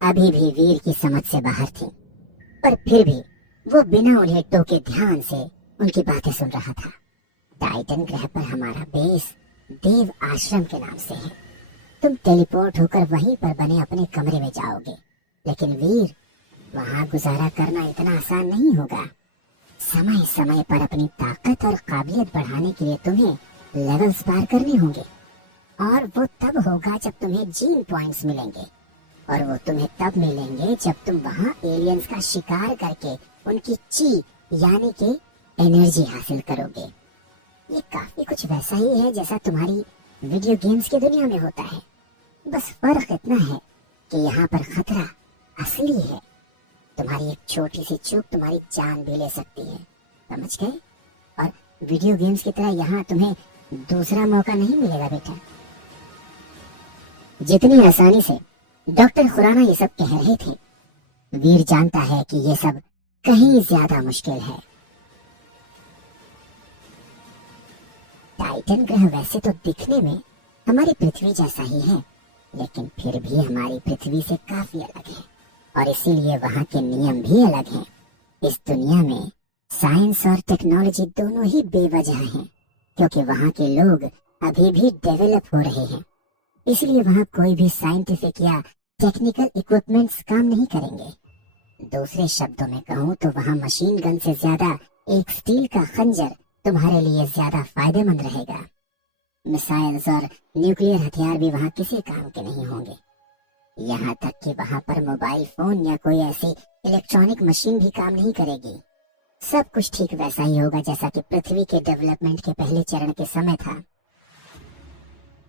अभी भी वीर की समझ से बाहर थीं, पर फिर भी वो बिना उन्हें टोके ध्यान से उनकी बातें सुन रहा था। टाइटन ग्रह पर हमारा बेस देव आश्रम के नाम से है। तुम टेलीपोर्ट होकर वहीं पर बने अपने कमरे में जाओगे, लेकिन वीर, वहाँ गुजारा करना इतना आसान नहीं होगा। समय समय पर अपनी ताकत और काबिलियत बढ़ाने के लिए तुम्हें लेवल्स पार करने होंगे, और वो तब होगा जब तुम्हें जीन पॉइंट्स मिलेंगे, और वो तुम्हें तब मिलेंगे जब तुम वहाँ एलियंस का शिकार करके उनकी ची यानी कि एनर्जी हासिल करोगे। ये काफी कुछ वैसा ही है जैसा तुम्हारी वीडियो गेम्स की दुनिया में होता है, बस फर्क इतना है कि यहाँ पर खतरा असली है। तुम्हारी एक छोटी सी चूक तुम्हारी जान भी ले सकती है, समझ गए? और वीडियो गेम्स की तरह यहाँ तुम्हें दूसरा मौका नहीं मिलेगा बेटा। जितनी आसानी से डॉक्टर खुराना ये सब कह रहे थे, वीर जानता है कि ये सब कहीं ज्यादा मुश्किल है। टाइटन ग्रह वैसे तो दिखने में हमारी पृथ्वी जैसा ही है, लेकिन फिर भी हमारी पृथ्वी से काफी अलग है, और इसीलिए वहाँ के नियम भी अलग हैं। इस दुनिया में साइंस और टेक्नोलॉजी दोनों ही बेवजह हैं, क्योंकि वहाँ के लोग अभी भी डेवलप हो रहे हैं। इसलिए वहाँ कोई भी साइंटिफिक या टेक्निकल इक्विपमेंट्स काम नहीं करेंगे। दूसरे शब्दों में कहूँ तो वहाँ मशीन गन से ज्यादा एक स्टील का खंजर तुम्हारे लिए ज्यादा फायदेमंद रहेगा। मिसाइल्स और न्यूक्लियर हथियार भी वहाँ किसी काम के नहीं होंगे। यहाँ तक कि वहाँ पर मोबाइल फोन या कोई ऐसी इलेक्ट्रॉनिक मशीन भी काम नहीं करेगी। सब कुछ ठीक वैसा ही होगा जैसा कि पृथ्वी के डेवलपमेंट के पहले चरण के समय था।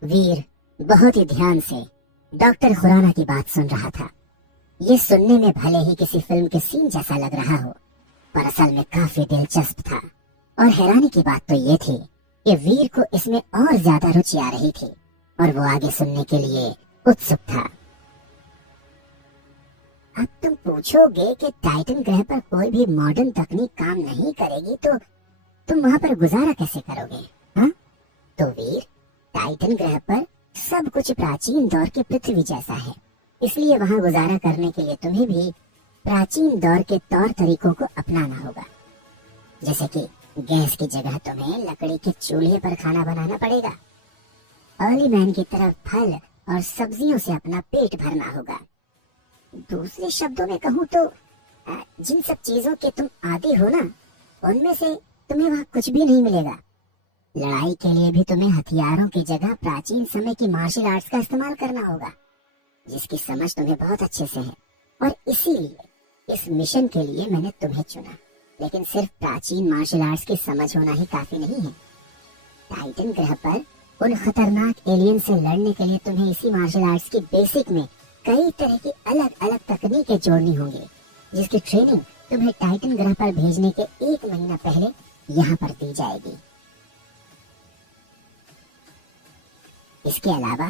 वीर बहुत ही ध्यान से डॉक्टर खुराना की बात सुन रहा था। ये सुनने में भले ही किसी फिल्म के सीन जैसा लग रहा हो, पर असल में काफी दिलचस्प था। और हैरानी की बात तो ये थी कि वीर को इसमें और ज्यादा रुचि आ रही थी, और वो आगे सुनने के लिए उत्सुक था। अब तुम पूछोगे कि टाइटन ग्रह पर कोई भी मॉडर्न तकनीक काम नहीं करेगी, तो तुम वहाँ पर गुजारा कैसे करोगे? हाँ, तो वीर, टाइटन ग्रह पर सब कुछ प्राचीन दौर के पृथ्वी जैसा है, इसलिए वहाँ गुजारा करने के लिए तुम्हें भी प्राचीन दौर के तौर तरीकों को अपनाना होगा। जैसे कि गैस की जगह तुम्हें लकड़ी के चूल्हे पर खाना बनाना पड़ेगा। अर्ली मैन की तरह फल और सब्जियों से अपना पेट भरना होगा। दूसरे शब्दों में कहूँ तो जिन सब चीजों के तुम आदी हो ना, उनमें से तुम्हें वहाँ कुछ भी नहीं मिलेगा। लड़ाई के लिए भी तुम्हें हथियारों की जगह प्राचीन समय की मार्शल आर्ट्स का इस्तेमाल करना होगा, जिसकी समझ तुम्हें बहुत अच्छे से है। और इसीलिए इस मिशन के लिए मैंने तुम्हें चुना, लेकिन सिर्फ प्राचीन मार्शल आर्ट्स की समझ होना ही काफी नहीं है। टाइटन ग्रह पर उन खतरनाक एलियन से लड़ने के लिए तुम्हें इसी मार्शल आर्ट्स की बेसिक में कई तरह की अलग अलग तकनीकें जोड़नी होंगी, जिसकी ट्रेनिंग तुम्हें टाइटन ग्रह पर भेजने के 1 महीना पहले यहाँ पर दी जाएगी। इसके अलावा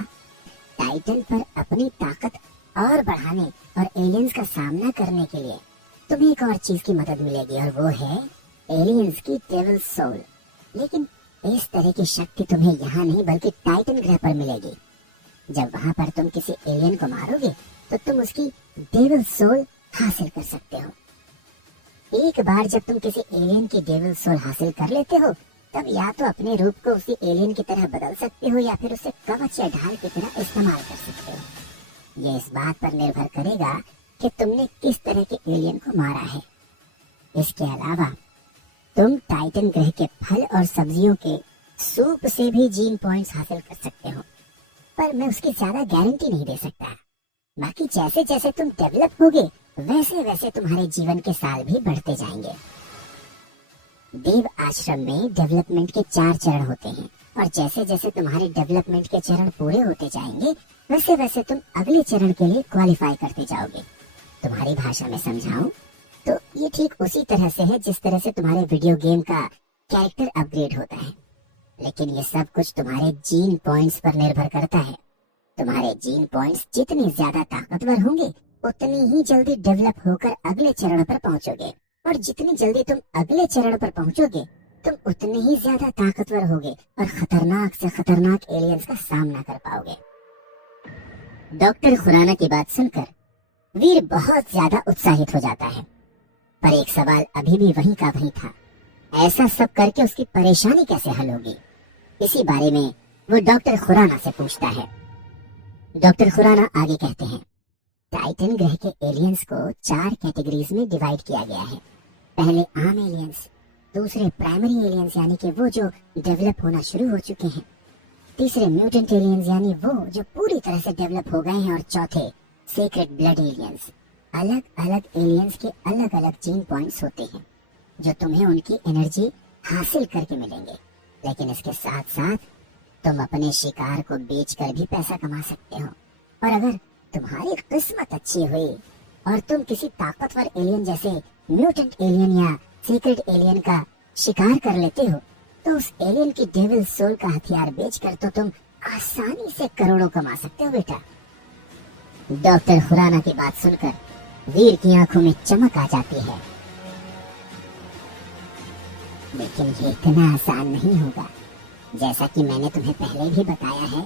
टाइटन पर अपनी ताकत और बढ़ाने और एलियंस का सामना करने के लिए तुम्हें एक और चीज की मदद मिलेगी, और वो है एलियंस की डेविल सोल। लेकिन इस तरह की शक्ति तुम्हें यहाँ नहीं बल्कि टाइटन ग्रह पर मिलेगी। जब वहां पर तुम किसी एलियन को मारोगे तो तुम उसकी डेविल सोल हासिल कर सकते हो। एक बार जब तुम किसी एलियन की डेविल सोल हासिल कर लेते हो, तब या तो अपने रूप को उसी एलियन की तरह बदल सकते हो या फिर उसे कवच या ढाल की तरह इस्तेमाल कर सकते हो। ये इस बात पर निर्भर करेगा कि तुमने किस तरह के एलियन को मारा है। इसके अलावा तुम टाइटन ग्रह के फल और सब्जियों के सूप से भी जीन पॉइंट्स हासिल कर सकते हो, पर मैं उसकी ज्यादा गारंटी नहीं दे सकता। बाकी जैसे जैसे तुम डेवलप होगे वैसे वैसे तुम्हारे जीवन के साल भी बढ़ते जाएंगे। देव आश्रम में डेवलपमेंट के 4 चरण होते हैं, और जैसे जैसे तुम्हारे डेवलपमेंट के चरण पूरे होते जाएंगे वैसे वैसे तुम अगले चरण के लिए क्वालिफाई करते जाओगे। तुम्हारी भाषा में समझाऊं तो ये ठीक उसी तरह से है जिस तरह से तुम्हारे वीडियो गेम का कैरेक्टर अपग्रेड होता है, लेकिन ये सब कुछ तुम्हारे जीन पॉइंट्स पर निर्भर करता है। तुम्हारे जीन पॉइंट्स जितने ज्यादा ताकतवर होंगे उतनी ही जल्दी डेवलप होकर अगले चरण पर पहुंचोगे, और जितनी जल्दी तुम अगले चरण पर पहुंचोगे तुम उतने ही ज्यादा ताकतवर होगे और खतरनाक से खतरनाक एलियंस का सामना कर पाओगे। डॉक्टर खुराना की बात सुनकर वीर बहुत ज्यादा उत्साहित हो जाता है, पर एक सवाल अभी भी वहीं का वहीं था। ऐसा सब करके उसकी परेशानी कैसे हल होगी? इसी बारे में वो डॉक्टर खुराना से पूछता है। डॉक्टर खुराना आगे कहते हैं, टाइटन ग्रह के एलियंस को 4 कैटेगरीज में डिवाइड किया गया है। पहले आम एलियंस, दूसरे प्राइमरी एलियंस यानी कि वो जो डेवलप होना शुरू हो चुके हैं, तीसरे म्यूटेंट एलियंस यानी वो जो पूरी तरह से डेवलप हो गए हैं, और चौथे सीक्रेट ब्लड एलियंस। अलग अलग एलियंस के अलग अलग जीन पॉइंट्स होते हैं जो तुम्हें उनकी एनर्जी हासिल करके मिलेंगे, लेकिन इसके साथ साथ तुम अपने शिकार को बेचकर भी पैसा कमा सकते हो। और अगर तुम्हारी किस्मत अच्छी हुई और तुम किसी ताकतवर एलियन जैसे म्यूटेंट एलियन या सीक्रेट एलियन का शिकार कर लेते हो, तो उस एलियन की डेविल सोल का हथियार बेचकर तो तुम आसानी से करोड़ों कमा सकते हो बेटा। डॉक्टर खुराना की बात सुनकर वीर की आंखों में चमक आ जाती है। लेकिन ये इतना आसान नहीं होगा। जैसा कि मैंने तुम्हें पहले भी बताया है,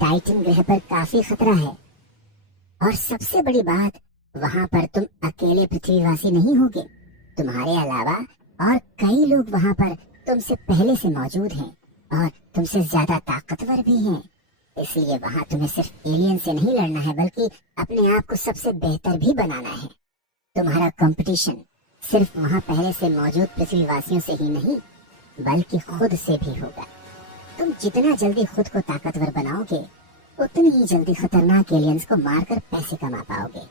टाइटन ग्रह पर काफी खतरा है, और सबसे बड़ी बात, वहां पर तुम अकेले पृथ्वीवासी नहीं होगे। तुम्हारे अलावा और कई लोग वहां पर तुमसे पहले से मौजूद हैं और तुमसे ज्यादा ताकतवर भी हैं। इसलिए वहां तुम्हें सिर्फ एलियन से नहीं लड़ना है, बल्कि अपने आप को सबसे बेहतर भी बनाना है। तुम्हारा कंपटीशन सिर्फ वहां पहले से मौजूद पृथ्वीवासियों से ही नहीं, बल्कि खुद से भी होगा। तुम जितना जल्दी खुद को ताकतवर बनाओगे, उतनी ही जल्दी खतरनाक एलियंस को मारकर पैसे कमा पाओगे।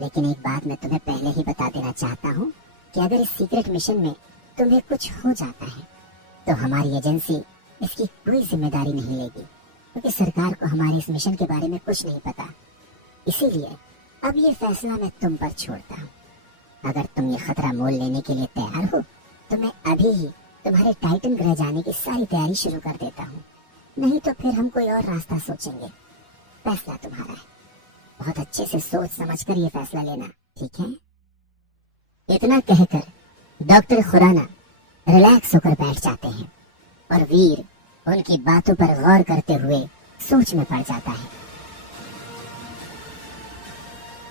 लेकिन एक बात मैं तुम्हें पहले ही बता देना चाहता हूँ कि अगर इस सीक्रेट मिशन में तुम्हें कुछ हो जाता है, तो हमारी एजेंसी इसकी कोई जिम्मेदारी नहीं लेगी, क्योंकि सरकार को हमारे इस मिशन के बारे में कुछ नहीं पता। इसीलिए अब ये फैसला मैं तुम पर छोड़ता हूँ। अगर तुम ये खतरा मोल लेने के लिए तैयार हो, तो मैं अभी ही तुम्हारे टाइटन ग्रह जाने की सारी तैयारी शुरू कर देता हूँ। नहीं तो फिर हम कोई और रास्ता सोचेंगे। फैसला तुम्हारा है, बहुत अच्छे से सोच समझ कर ये फैसला लेना, ठीक है? इतना कहकर डॉक्टर खुराना रिलैक्स होकर बैठ जाते हैं, और वीर उनकी बातों पर गौर करते हुए सोच में पड़ जाता है।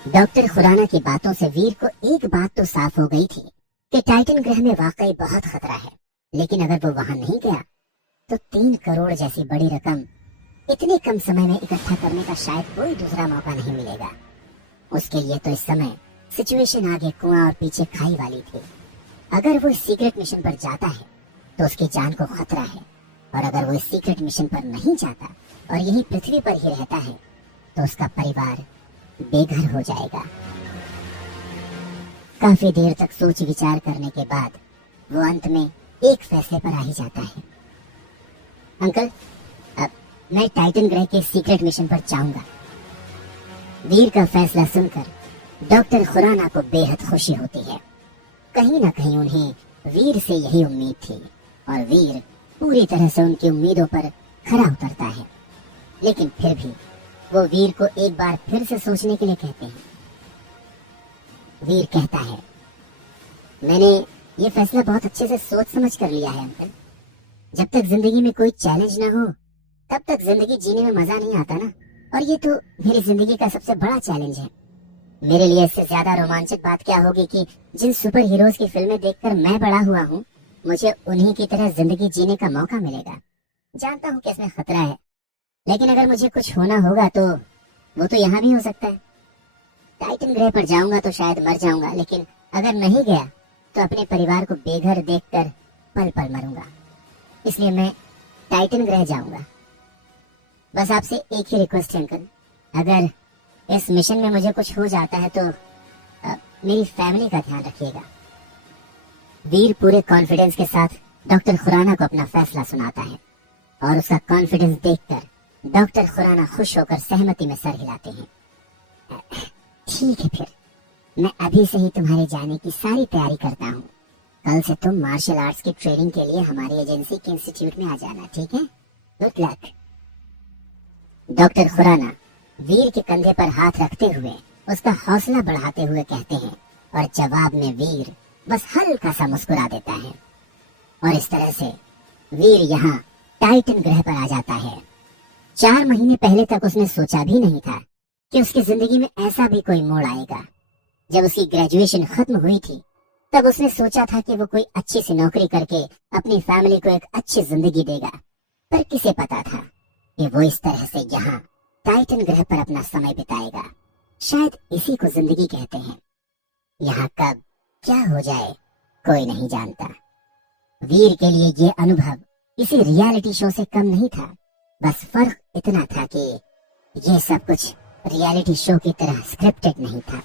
डॉक्टर खुराना की बातों से वीर को एक बात तो साफ हो गई थी कि टाइटन ग्रह में वाकई बहुत खतरा है, लेकिन अगर वो वहां नहीं गया तो 3 करोड़ जैसी बड़ी रकम इतने कम समय में इकट्ठा करने का शायद कोई दूसरा मौका नहीं मिलेगा। उसके लिए तो इस समय सिचुएशन आगे कुआं और पीछे खाई वाली थी। अगर वो इस सीक्रेट मिशन पर जाता है तो उसकी जान को खतरा है, और अगर वो इस सीक्रेट मिशन पर नहीं जाता और यही पृथ्वी पर ही रहता है, तो उसका परिवार बेघर हो जाएगा। काफी देर तक सोच विचार करने के बाद वो अंत में एक फैसले पर आ ही जाता है। अंकल, अब मैं टाइटन ग्रह के सीक्रेट मिशन पर जाऊंगा। वीर का फैसला सुनकर डॉक्टर खुराना को बेहद खुशी होती है। कहीं ना कहीं उन्हें वीर से यही उम्मीद थी और वीर पूरी तरह से उनकी उम्मीदों पर खरा उतरता है। लेकिन फिर भी वो वीर को एक बार फिर से सोचने के लिए कहते हैं। वीर कहता है, मैंने ये फैसला बहुत अच्छे से सोच समझ कर लिया है अंकल। जब तक जिंदगी में कोई चैलेंज ना हो तब तक जिंदगी जीने में मजा नहीं आता ना। और ये तो मेरी जिंदगी का सबसे बड़ा चैलेंज है। मेरे लिए इससे ज्यादा रोमांचक बात क्या होगी कि जिन सुपर हीरोज की फिल्में देखकर मैं बड़ा हुआ हूँ, मुझे उन्हीं की तरह जिंदगी जीने का मौका मिलेगा। जानता हूँ कि इसमें खतरा है, लेकिन अगर मुझे कुछ होना होगा तो वो तो यहाँ भी हो सकता है। टाइटन ग्रह पर जाऊंगा तो शायद मर जाऊंगा, लेकिन अगर नहीं गया तो अपने परिवार को बेघर देखकर पल पल मरूंगा। इसलिए मैं टाइटन ग्रह जाऊंगा। बस आपसे एक ही रिक्वेस्ट है अंकल, अगर इस मिशन में मुझे कुछ हो जाता है तो मेरी फैमिली का ध्यान रखिएगा। वीर पूरे कॉन्फिडेंस के साथ डॉक्टर खुराना को अपना फैसला सुनाता है और उसका कॉन्फिडेंस देखकर डॉक्टर खुराना खुश होकर सहमति में सर हिलाते हैं। ठीक है, फिर मैं अभी से ही तुम्हारे जाने की सारी तैयारी करता हूँ। कल से तुम मार्शल आर्ट्स की ट्रेनिंग के लिए हमारी एजेंसी के इंस्टीट्यूट में आ जाना, ठीक है? Good luck. डॉक्टर खुराना वीर के कंधे पर हाथ रखते हुए उसका हौसला बढ़ाते हुए कहते हैं और जवाब में वीर बस हल्का सा मुस्कुरा देता है। और इस तरह से वीर यहाँ टाइटन ग्रह पर आ जाता है। 4 महीने पहले तक उसने सोचा भी नहीं था कि उसकी जिंदगी में ऐसा भी कोई मोड़ आएगा। जब उसकी ग्रेजुएशन खत्म हुई थी तब उसने सोचा था कि वो कोई अच्छी सी नौकरी करके अपनी फैमिली को एक अच्छी जिंदगी देगा, पर किसे पता था कि वो इस तरह से यहाँ टाइटन ग्रह पर अपना समय बिताएगा। शायद इसी को जिंदगी कहते हैं। यहाँ कब क्या हो जाए कोई नहीं जानता। वीर के लिए ये अनुभव किसी रियलिटी शो से कम नहीं था। बस फर्क इतना था कि ये सब कुछ रियलिटी शो की तरह स्क्रिप्टेड नहीं था।